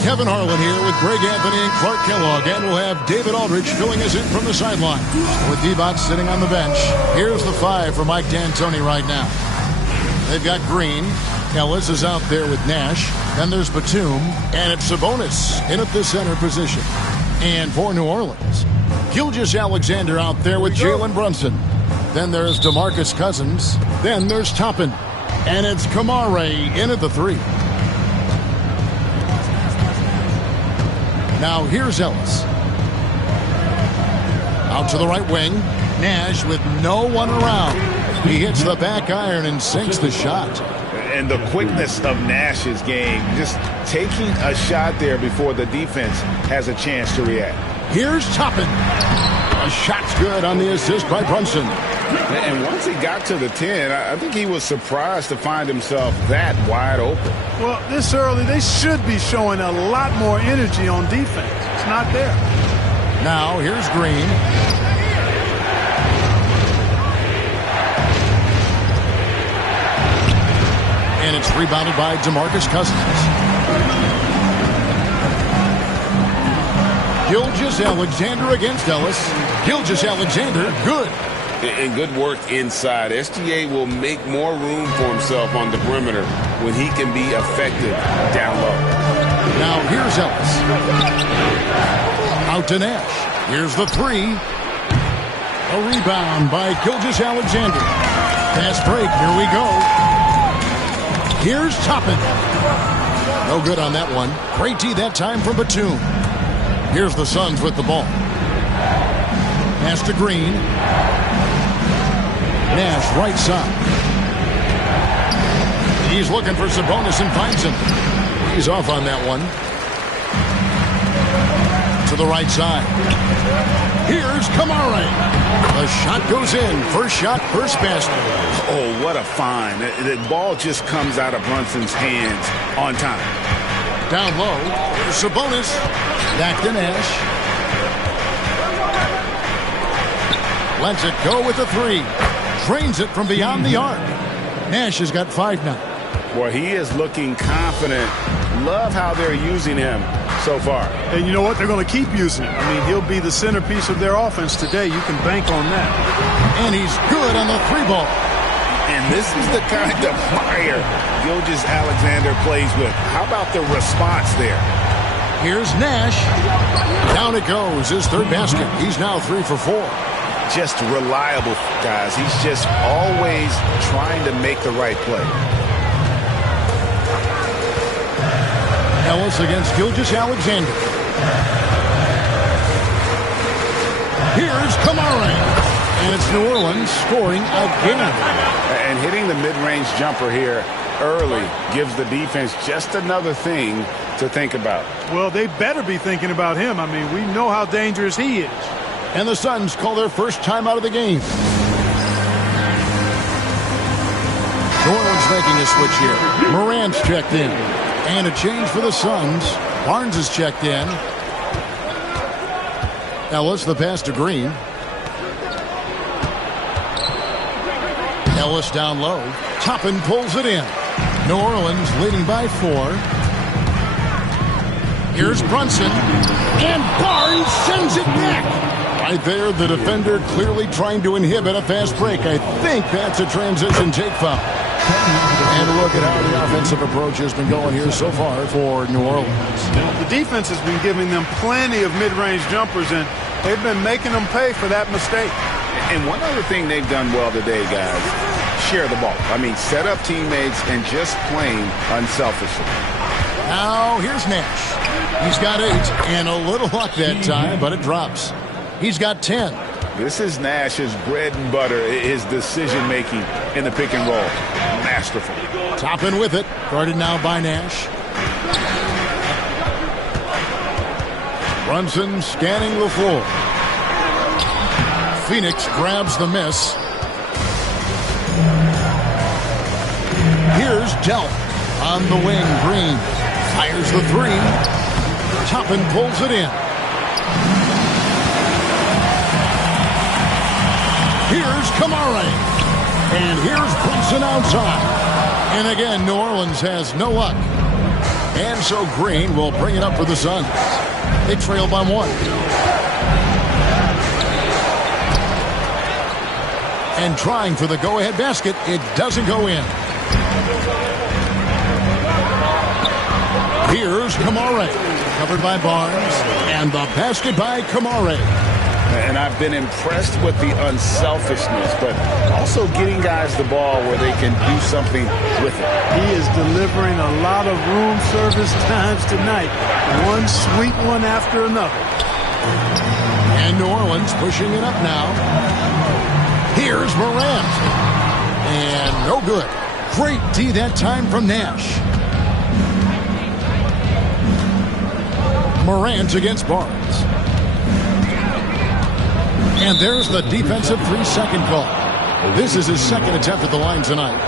Kevin Harlan here with Greg Anthony and Clark Kellogg, and we'll have David Aldridge filling us in from the sideline. With D-Bot sitting on the bench, here's the five for Mike D'Antoni right now. They've got Green. Ellis is out there with Nash. Then there's Batum. And it's Sabonis in at the center position. And for New Orleans, Gilgeous-Alexander out there with Jalen Brunson. Then there's DeMarcus Cousins. Then there's Toppin. And it's Kamare in at the three. Now here's Ellis. Out to the right wing. Nash with no one around. He hits the back iron and sinks the shot. And the quickness of Nash's game, just taking a shot there before the defense has a chance to react. Here's Toppin. A shot's good on the assist by Brunson. And once he got to the 10, I think he was surprised to find himself that wide open. Well, this early, they should be showing a lot more energy on defense. It's not there. Now here's Green. And it's rebounded by DeMarcus Cousins. Gilgeous-Alexander against Ellis. Gilgeous-Alexander, good. And good work inside. SGA will make more room for himself on the perimeter when he can be effective down low. Now here's Ellis. Out to Nash. Here's the three. A rebound by Gilgeous-Alexander. Fast break. Here we go. Here's Toppin. No good on that one. Great D that time from Batum. Here's the Suns with the ball. Pass to Green. Nash right side. He's looking for Sabonis and finds him. He's off on that one. To the right side. Here's Kamare. The shot goes in. First shot, first basket. Oh, what a find. The ball just comes out of Brunson's hands on time. Down low. Here's Sabonis. Back to Nash. Lets it go with the three. Trains it from beyond the arc. Nash has got 5 now. Boy, he is looking confident. Love how they're using him so far. And you know what? They're going to keep using him. I mean, he'll be the centerpiece of their offense today. You can bank on that. And he's good on the three ball. And this is the kind of fire Gilgeous-Alexander plays with. How about the response there? Here's Nash. Down it goes. His third basket. He's now 3 for 4. Just reliable, guys. He's just always trying to make the right play. Ellis against Gilgeous-Alexander. Here's Kamare. And it's New Orleans scoring again. And hitting the mid-range jumper here early gives the defense just another thing to think about. Well, they better be thinking about him. I mean, we know how dangerous he is. And the Suns call their first time out of the game. New Orleans making a switch here. Morant's checked in. And a change for the Suns. Barnes is checked in. Ellis, the pass to Green. Ellis down low. Toppin pulls it in. New Orleans leading by 4. Here's Brunson. And Barnes sends it back. Right there, the defender clearly trying to inhibit a fast break. I think that's a transition take foul. And look at how the offensive approach has been going here so far for New Orleans. The defense has been giving them plenty of mid-range jumpers, and they've been making them pay for that mistake. And one other thing they've done well today, guys, share the ball. I mean, set up teammates and just playing unselfishly. Now, here's Nash. He's got 8 and a little luck that time, but it drops. He's got 10. This is Nash's bread and butter, his decision-making in the pick and roll. Masterful. Toppin with it. Guarded now by Nash. Brunson scanning the floor. Phoenix grabs the miss. Here's Delp on the wing. Green fires the 3. Toppin pulls it in. Here's Kamara. And here's Brunson outside. And again, New Orleans has no luck. And so Green will bring it up for the Suns. They trail by 1. And trying for the go-ahead basket. It doesn't go in. Here's Kamara. Covered by Barnes. And the basket by Kamara. And I've been impressed with the unselfishness, but also getting guys the ball where they can do something with it. He is delivering a lot of room service times tonight. One sweet one after another. And New Orleans pushing it up now. Here's Morant. And no good. Great D that time from Nash. Morant against Barnes. And there's the defensive 3-second call. This is his second attempt at the line tonight.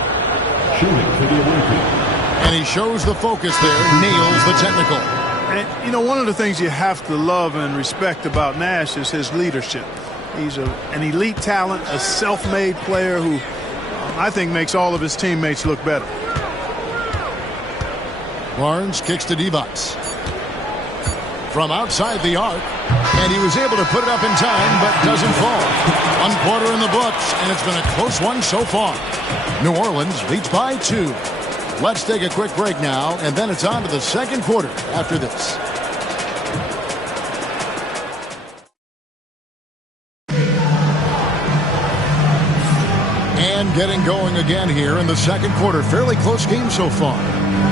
And he shows the focus there, nails the technical. And, you know, one of the things you have to love and respect about Nash is his leadership. He's an elite talent, a self-made player who I think makes all of his teammates look better. Barnes kicks to Divac. From outside the arc. And he was able to put it up in time, but doesn't fall. 1 quarter in the books, and it's been a close one so far. New Orleans leads by 2. Let's take a quick break now, and then it's on to the second quarter after this. And getting going again here in the second quarter. Fairly close game so far.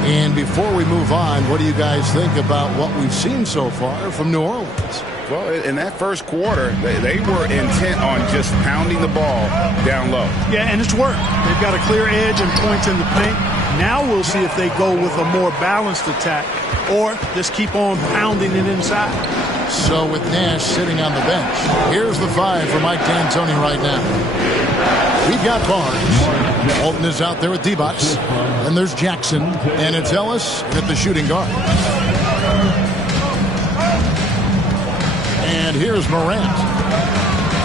And before we move on, what do you guys think about what we've seen so far from New Orleans? Well, in that first quarter, they were intent on just pounding the ball down low. Yeah, and it's worked. They've got a clear edge and points in the paint. Now we'll see if they go with a more balanced attack or just keep on pounding it inside. So with Nash sitting on the bench, here's the 5 for Mike D'Antoni right now. We've got Barnes. Walton is out there with Divac. And there's Jackson. And it's Ellis at the shooting guard. And here's Morant.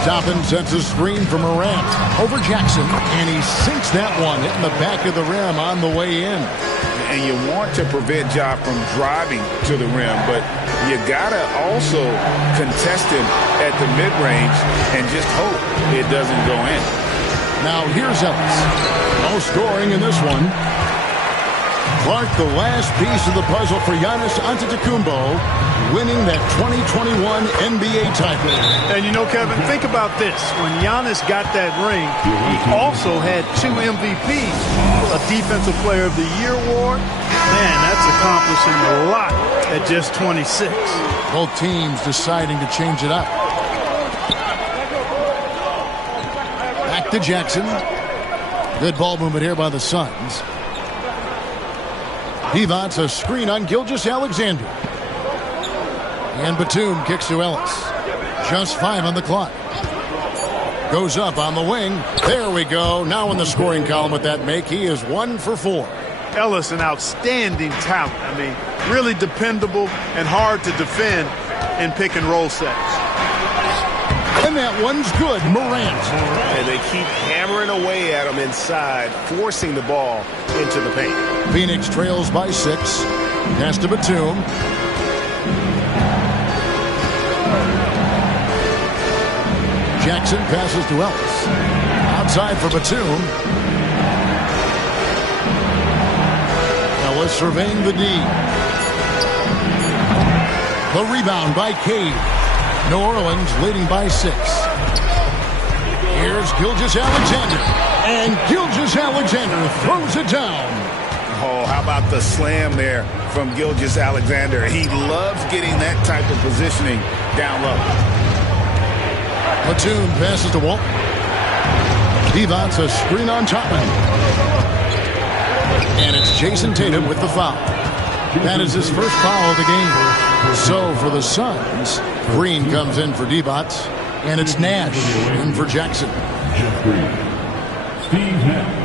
Toppin sets a screen for Morant. Over Jackson. And he sinks that one, hitting the back of the rim on the way in. And you want to prevent Ja from driving to the rim, but you got to also contest him at the mid-range and just hope it doesn't go in. Now here's Ellis. No scoring in this one. Clark, the last piece of the puzzle for Giannis Antetokounmpo, winning that 2021 NBA title. And you know, Kevin, think about this. When Giannis got that ring, he also had 2 MVPs, a Defensive Player of the Year award. Man, that's accomplishing a lot at just 26. Both teams deciding to change it up. Back to Jackson. Good ball movement here by the Suns. Divac, a screen on Gilgeous-Alexander. And Batum kicks to Ellis. Just 5 on the clock. Goes up on the wing. There we go. Now in the scoring column with that make, he is 1 for 4. Ellis, an outstanding talent. I mean, really dependable and hard to defend in pick and roll sets. And that one's good. Morant. And they keep hammering away at him inside, forcing the ball into the paint. Phoenix trails by 6. Pass to Batum. Jackson passes to Ellis. Outside for Batum. Ellis surveying the D. The rebound by Cade. New Orleans leading by 6. Here's Gilgeous-Alexander. And Gilgeous-Alexander throws it down. Oh, how about the slam there from Gilgeous-Alexander? He loves getting that type of positioning down low. Batum passes to Walton. Divac a screen on Topman. And it's Jason Tatum with the foul. That is his first foul of the game. So for the Suns, Green comes in for Divac, and it's Nash in for Jackson. Jeff Green. Steve Nash.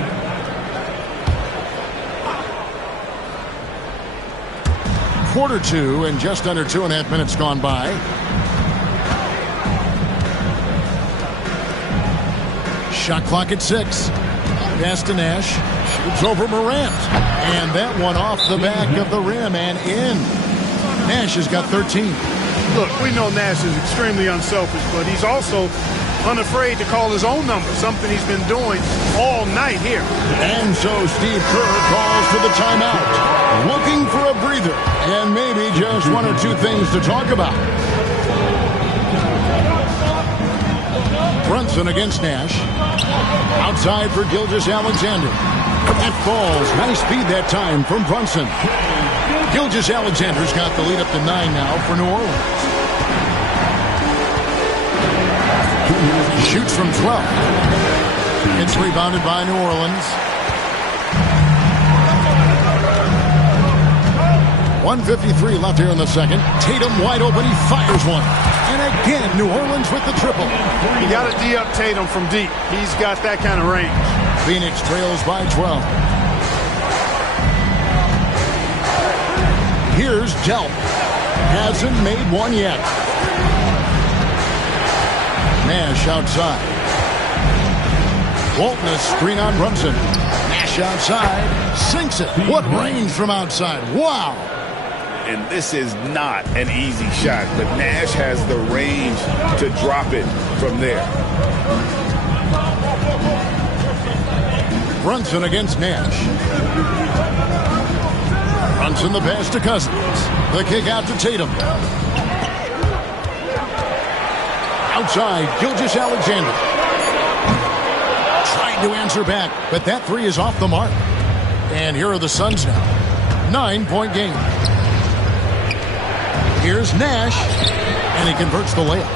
Quarter two and just under 2.5 minutes gone by. Shot clock at 6. Pass to Nash. Shoots over Morant. And that one off the back of the rim and in. Nash has got 13. Look, we know Nash is extremely unselfish, but he's also unafraid to call his own number, something he's been doing all night here. And so Steve Kerr calls for the timeout. Looking for a breather and maybe just one or two things to talk about. Brunson against Nash. Outside for Gilgeous-Alexander. That falls. Nice feed that time from Brunson. Gilgeous-Alexander's got the lead up to 9 now for New Orleans. Shoots from 12. It's rebounded by New Orleans. 1:53 left here in the second. Tatum wide open. He fires one. And again, New Orleans with the triple. You got to D up Tatum from deep. He's got that kind of range. Phoenix trails by 12. Here's Delp. Hasn't made one yet. Nash outside. Walton a screen on Brunson. Nash outside. Sinks it. What range from outside. Wow. And this is not an easy shot, but Nash has the range to drop it from there. Brunson against Nash. Brunson the pass to Cousins. The kick out to Tatum. Outside, Gilgeous-Alexander. Trying to answer back, but that three is off the mark. And here are the Suns now. 9-point game. Here's Nash, and he converts the layup.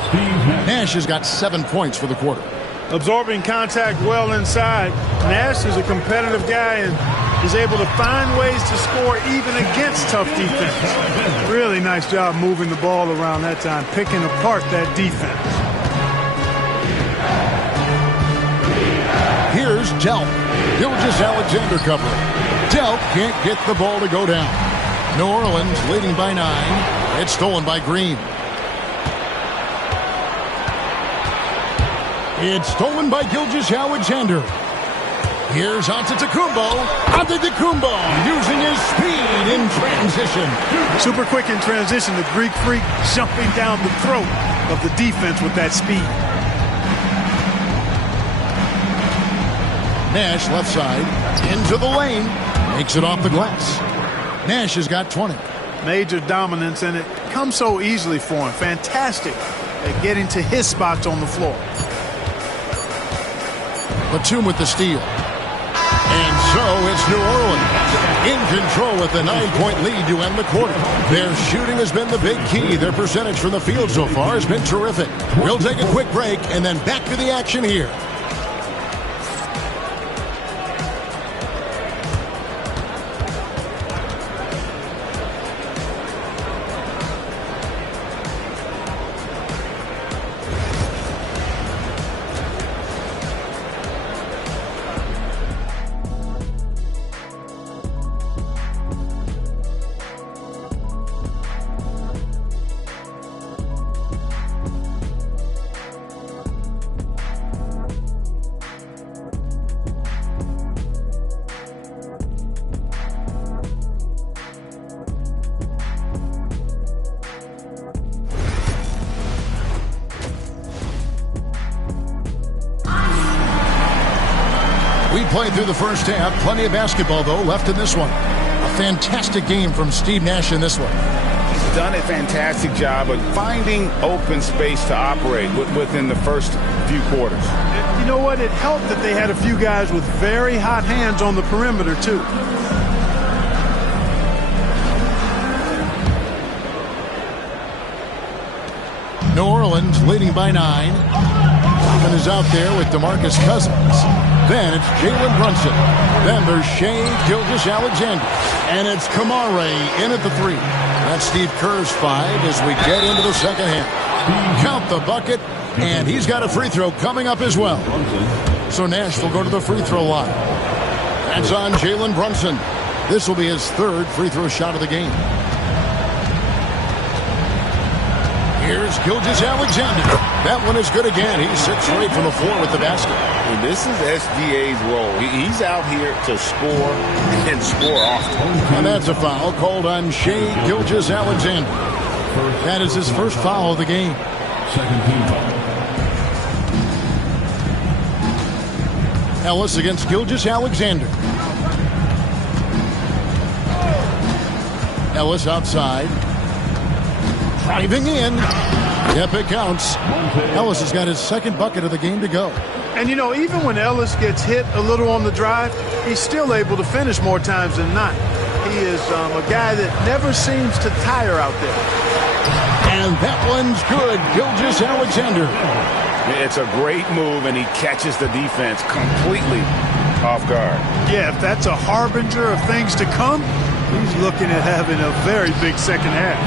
Nash has got 7 points for the quarter. Absorbing contact well inside. Nash is a competitive guy and is able to find ways to score even against tough defense. Really nice job moving the ball around that time, picking apart that defense. Here's Delp. Gilgeous-Alexander covering. Delp can't get the ball to go down. New Orleans leading by 9. It's stolen by Green. It's stolen by Gilgeous-Alexander. Here's Antetokounmpo. Antetokounmpo using his speed in transition. Super quick in transition. The Greek freak jumping down the throat of the defense with that speed. Nash left side. Into the lane. Makes it off the glass. Nash has got 20. Major dominance, and it comes so easily for him. Fantastic at getting to his spots on the floor. Batum with the steal. And so it's New Orleans in control with the 9-point lead to end the quarter. Their shooting has been the big key. Their percentage from the field so far has been terrific. We'll take a quick break and then back to the action here. Played through the first half. Plenty of basketball, though, left in this one. A fantastic game from Steve Nash in this one. done a fantastic job of finding open space to operate within the first few quarters. And you know what? It helped that they had a few guys with very hot hands on the perimeter, too. New Orleans leading by 9. Toppin is out there with DeMarcus Cousins. Then it's Jalen Brunson. Then there's Shai Gilgeous-Alexander. And it's Kamare in at the 3. That's Steve Kerr's 5 as we get into the second half. Count the bucket, and he's got a free throw coming up as well. So Nash will go to the free throw line. That's on Jalen Brunson. This will be his 3rd free throw shot of the game. Here's Gilgeous-Alexander. That one is good again. He's 6 straight from the floor with the basket. And this is SGA's role. He's out here to score and score often. And that's a foul called on Shai Gilgeous-Alexander. That is his first foul of the game. Second team foul. Ellis against Gilgeous-Alexander. Ellis outside. Driving in. Yep, it counts. Ellis has got his 2nd bucket of the game to go. And, you know, even when Ellis gets hit a little on the drive, he's still able to finish more times than not. He is a guy that never seems to tire out there. And that one's good. Gilgeous-Alexander. It's a great move, and he catches the defense completely off guard. Yeah, if that's a harbinger of things to come, he's looking at having a very big second half.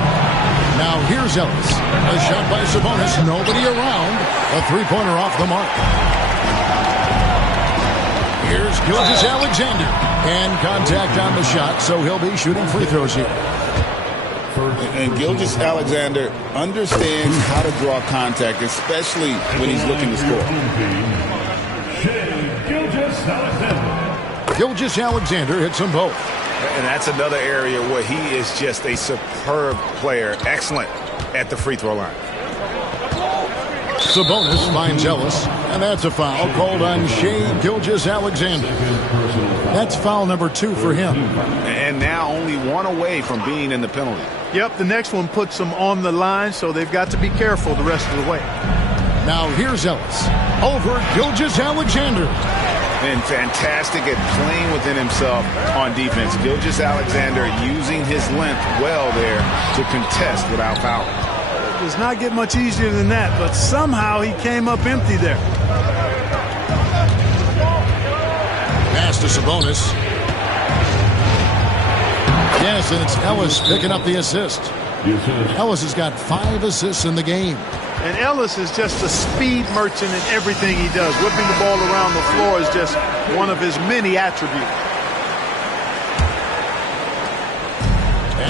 Now here's Ellis. A shot by Sabonis. Nobody around. A three-pointer off the mark. Here's Gilgeous-Alexander. And contact on the shot, so he'll be shooting free throws here. And Gilgeous-Alexander understands how to draw contact, especially when he's looking to score. Gilgeous-Alexander hits them both. And that's another area where he is just a superb player. Excellent at the free throw line. Sabonis finds Ellis, and that's a foul called on Shai Gilgeous-Alexander. That's foul number 2 for him. And now only 1 away from being in the penalty. Yep, the next one puts them on the line, so they've got to be careful the rest of the way. Now here's Ellis. Over Gilgeous-Alexander. And fantastic at playing within himself on defense. Gilgeous-Alexander using his length well there to contest without fouling. It does not get much easier than that, but somehow he came up empty there. Pass to Sabonis. Yes, and it's Ellis picking up the assist. Ellis has got 5 assists in the game. And Ellis is just a speed merchant in everything he does. Whipping the ball around the floor is just one of his many attributes.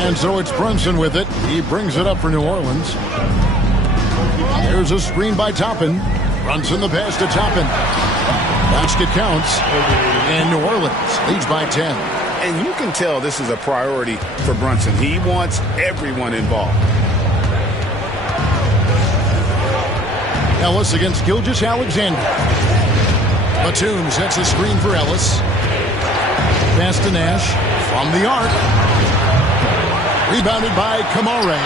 And so it's Brunson with it. He brings it up for New Orleans. There's a screen by Toppin. Brunson the pass to Toppin. Basket counts. And New Orleans leads by 10. And you can tell this is a priority for Brunson. He wants everyone involved. Ellis against Gilgeous-Alexander. Batum sets a screen for Ellis. Pass to Nash from the arc. Rebounded by Kamare.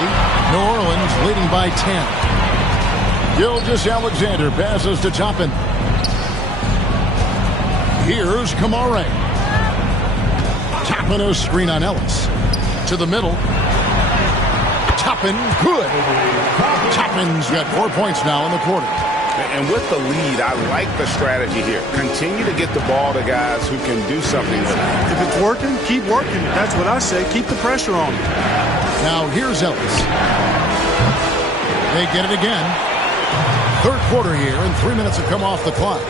New Orleans leading by 10. Gilgeous-Alexander passes to Toppin. Here's Kamare. Toppin a screen on Ellis. To the middle. Toppin, good. Toppin's got 4 points now in the quarter. And with the lead, I like the strategy here. Continue to get the ball to guys who can do something with it. If it's working, keep working. That's what I say. Keep the pressure on. Now here's Ellis. They get it again. 3rd quarter here, and 3 minutes have come off the clock.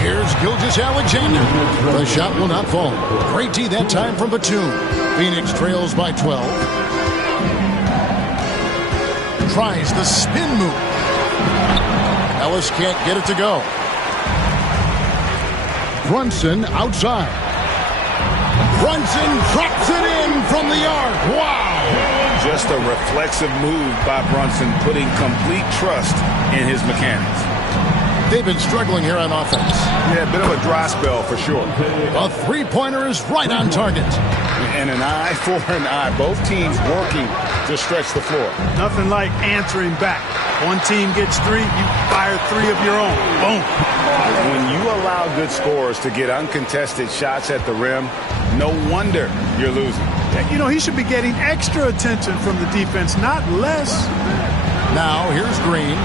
Here's Gilgeous-Alexander. The shot will not fall. Great D that time from Batum. Phoenix trails by 12. Tries the spin move. Ellis can't get it to go. Brunson outside. Brunson drops it in from the arc. Wow! Just a reflexive move by Brunson, putting complete trust in his mechanics. They've been struggling here on offense. Yeah, a bit of a dry spell for sure. A three-pointer is right on target. And an eye for an eye. Both teams working to stretch the floor. Nothing like answering back. One team gets 3, you fire 3 of your own. Boom. When you allow good scorers to get uncontested shots at the rim, no wonder you're losing. You know, he should be getting extra attention from the defense, not less. Now, here's Green.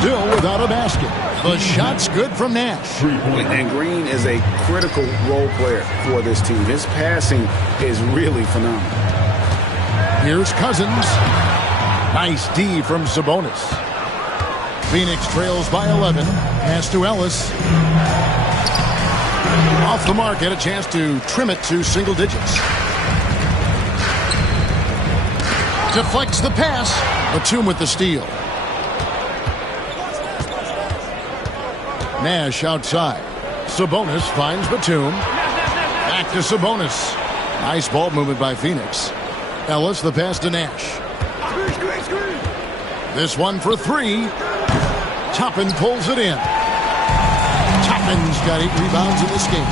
Still without a basket. The shot's good from Nash. And Green is a critical role player for this team. His passing is really phenomenal. Here's Cousins. Nice D from Sabonis. Phoenix trails by 11. Pass to Ellis. Off the mark, had a chance to trim it to single digits. Deflects the pass. Batum with the steal. Nash outside. Sabonis finds Batum. Back to Sabonis. Nice ball movement by Phoenix. Ellis the pass to Nash. This one for 3. Toppin pulls it in. Toppin's got 8 rebounds in this game.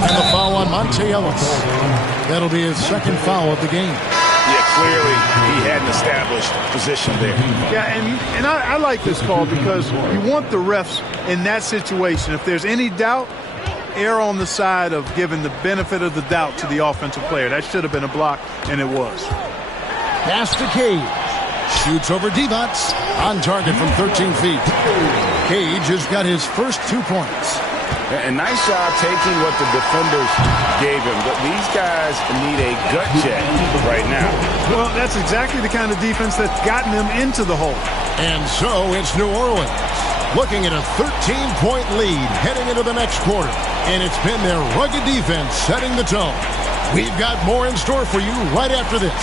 And the foul on Monte Ellis. That'll be his second foul of the game. Yeah, clearly he hadn't established position there. Yeah, and I like this call because you want the refs in that situation. If there's any doubt, err on the side of giving the benefit of the doubt to the offensive player. That should have been a block, and it was. Pass to Cage. Shoots over Divac. On target from 13 feet. Cage has got his first 2 points. And nice job taking what the defenders gave him. But these guys need a gut check right now. Well, that's exactly the kind of defense that's gotten them into the hole. And so it's New Orleans looking at a 13-point lead heading into the next quarter. And it's been their rugged defense setting the tone. We've got more in store for you right after this.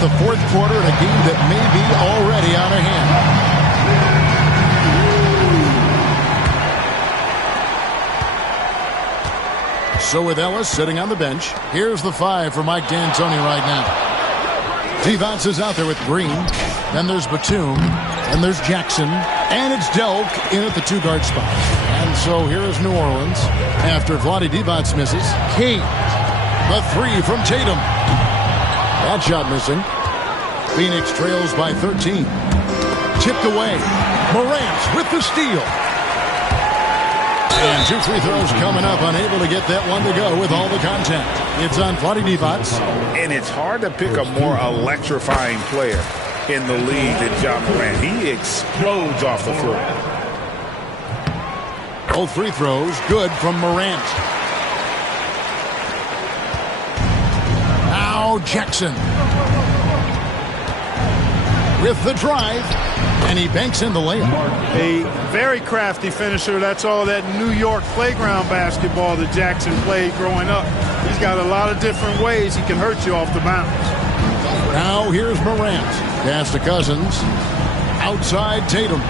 The fourth quarter in a game that may be already on our hand. So with Ellis sitting on the bench, here's the 5 for Mike D'Antoni right now. Divac is out there with Green. Then there's Batum. And there's Jackson. And it's Delk in at the 2-guard spot. And so here is New Orleans. After Vlade Divac misses, Cage. The 3 from Tatum. That shot missing. Phoenix trails by 13. Tipped away. Morant with the steal. And 2 free throws coming up. Unable to get that one to go with all the contact. It's on Vlade Divac. And it's hard to pick a more electrifying player in the league than Ja Morant. He explodes off the floor. Both free throws good from Morant. Now Jackson. With the drive, and he banks in the layup. A very crafty finisher. That's all that New York playground basketball that Jackson played growing up. He's got a lot of different ways he can hurt you off the bounce. Now here's Morant. Pass to Cousins. Outside Tatum.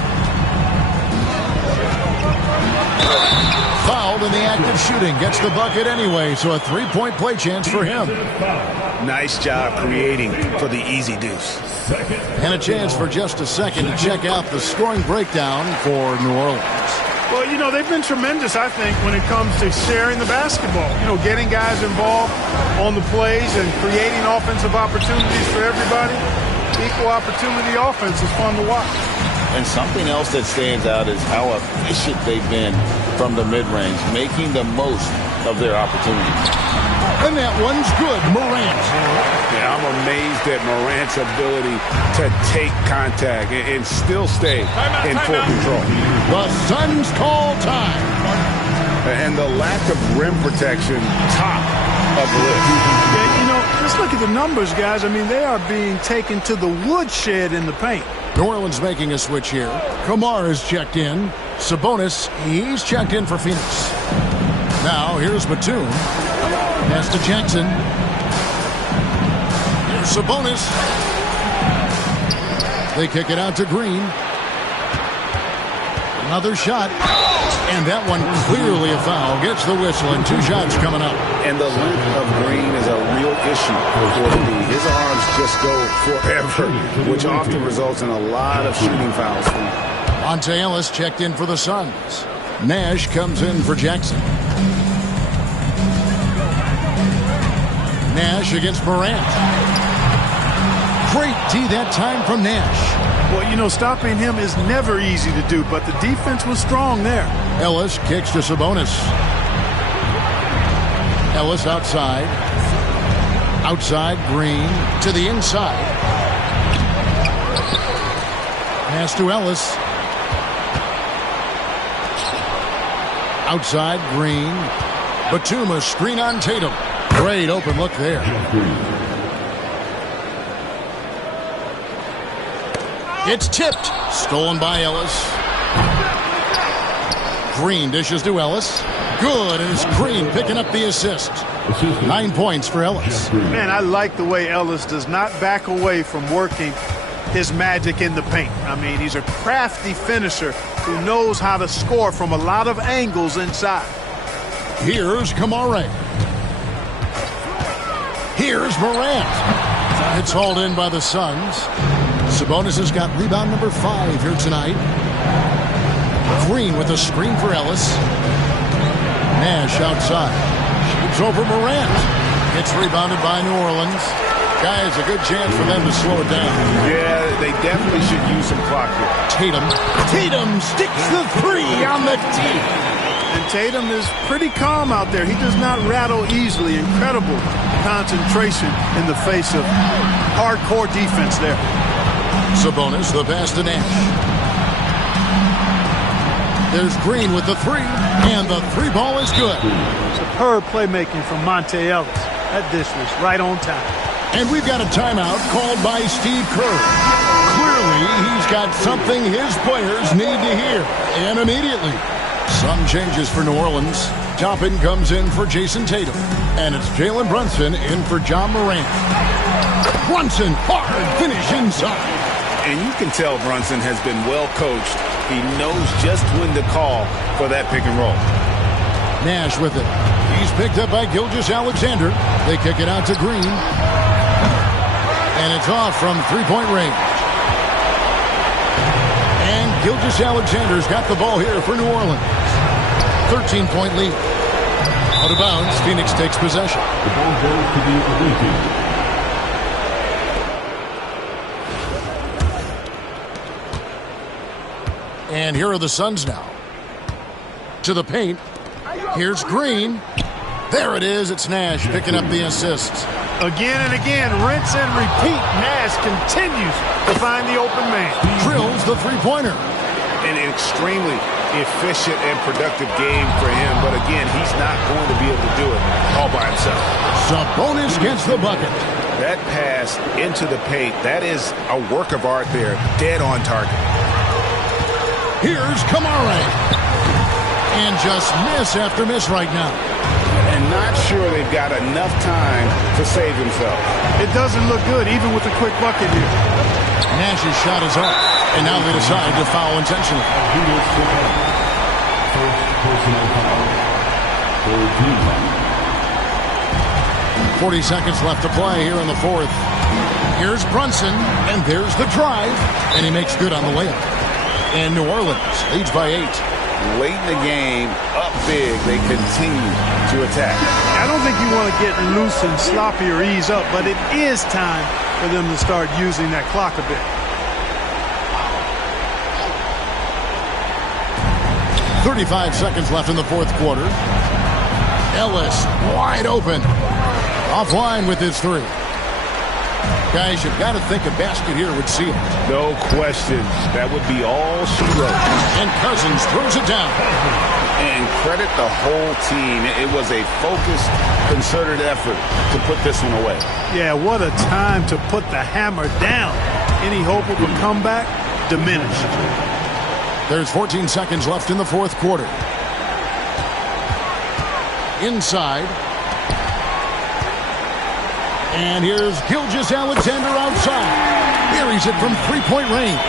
Fouled in the act of shooting. Gets the bucket anyway, so a 3-point play chance for him. Nice job creating for the easy deuce. And a chance for just a second to check out the scoring breakdown for New Orleans. Well, you know, they've been tremendous, I think, when it comes to sharing the basketball. You know, getting guys involved on the plays and creating offensive opportunities for everybody. Equal opportunity offense is fun to watch. And something else that stands out is how efficient they've been from the mid-range, making the most of their opportunities. And that one's good, Morant. Yeah, I'm amazed at Morant's ability to take contact and still stay in full control. The Suns call time. And the lack of rim protection, top of the list. Yeah, you know, just look at the numbers, guys. I mean, they are being taken to the woodshed in the paint. New Orleans making a switch here. Kamar is checked in. Sabonis, he's checked in for Phoenix. Now, here's Batum. Pass to Jackson. Here's Sabonis. They kick it out to Green. Another shot. And that one clearly a foul. Gets the whistle and 2 shots coming up. And the length of Green is a real issue for the league. His arms just go forever, which often results in a lot of shooting fouls for him. Monte Ellis checked in for the Suns. Nash comes in for Jackson. Nash against Morant. Great D that time from Nash. Well, you know, stopping him is never easy to do, but the defense was strong there. Ellis kicks to Sabonis. Ellis outside. Outside, Green to the inside. Pass to Ellis. Outside, Green. Batum, a screen on Tatum. Great open look there. It's tipped. Stolen by Ellis. Green dishes to Ellis. Good, and it's Green picking up the assist. 9 points for Ellis. Man, I like the way Ellis does not back away from working his magic in the paint. I mean, he's a crafty finisher who knows how to score from a lot of angles inside. Here's Kamare. Here's Morant. It's hauled in by the Suns. Sabonis has got rebound number 5 here tonight. Green with a screen for Ellis. Nash outside. Shoots over Morant. It's rebounded by New Orleans. Guys, a good chance for them to slow it down. Yeah, they definitely should use some clock here. Tatum sticks the 3 on the tee. And Tatum is pretty calm out there. He does not rattle easily. Incredible concentration in the face of hardcore defense there. Sabonis, the pass to Nash. There's Green with the 3, and the 3 ball is good. Superb playmaking from Monte Ellis. That dish was right on time. And we've got a timeout called by Steve Kerr. Clearly, he's got something his players need to hear, and immediately. Some changes for New Orleans. Toppin comes in for Jason Tatum, and it's Jalen Brunson in for John Morant. Brunson, hard finish inside. And you can tell Brunson has been well coached. He knows just when to call for that pick and roll. Nash with it. He's picked up by Gilgeous-Alexander. They kick it out to Green. And it's off from 3-point range. And Gilgeous-Alexander's got the ball here for New Orleans. 13-point lead. Out of bounds, Phoenix takes possession. The ball goes to the Olympians. And here are the Suns now. To the paint. Here's Green. There it is. It's Nash picking up the assist. Again and again, rinse and repeat. Nash continues to find the open man. Drills the 3-pointer. An extremely efficient and productive game for him. But again, he's not going to be able to do it all by himself. Sabonis gets the bucket. That pass into the paint, that is a work of art there. Dead on target. Here's Kamare. And just miss after miss right now. And not sure they've got enough time to save themselves. It doesn't look good, even with the quick bucket here. Nash's shot is off. And now they decide to foul intentionally. First personal foul for Cleveland. 40 seconds left to play here in the 4th. Here's Brunson, and there's the drive. And he makes good on the layup. And New Orleans leads by 8. Late in the game, up big, they continue to attack. I don't think you want to get loose and sloppy or ease up, but it is time for them to start using that clock a bit. 35 seconds left in the 4th quarter. Ellis wide open. Offline with his 3. Guys, you've got to think a basket here would seal it. No question. That would be all she wrote. And Cousins throws it down. And credit the whole team. It was a focused, concerted effort to put this one away. Yeah, what a time to put the hammer down. Any hope of a comeback? Diminished. There's 14 seconds left in the 4th quarter. Inside. And here's Gilgeous-Alexander outside. buries it from three-point range.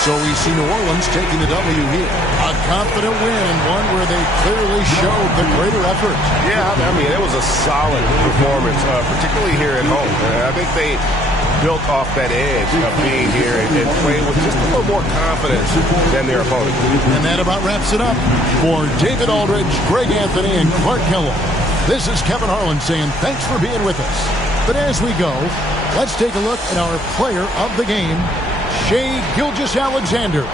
So we see New Orleans taking the W here. A confident win and one where they clearly showed the greater effort. Yeah, I mean, it was a solid performance, particularly here at home. I think they built off that edge of being here and playing with just a little more confidence than their opponent. And that about wraps it up. For David Aldridge, Greg Anthony, and Clark Kellogg, this is Kevin Harlan saying thanks for being with us. But as we go, let's take a look at our player of the game, Shai Gilgeous-Alexander.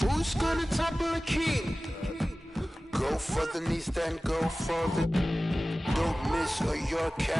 Who's gonna topple a king? Go for the knees, then go for the... Don't miss or your cap.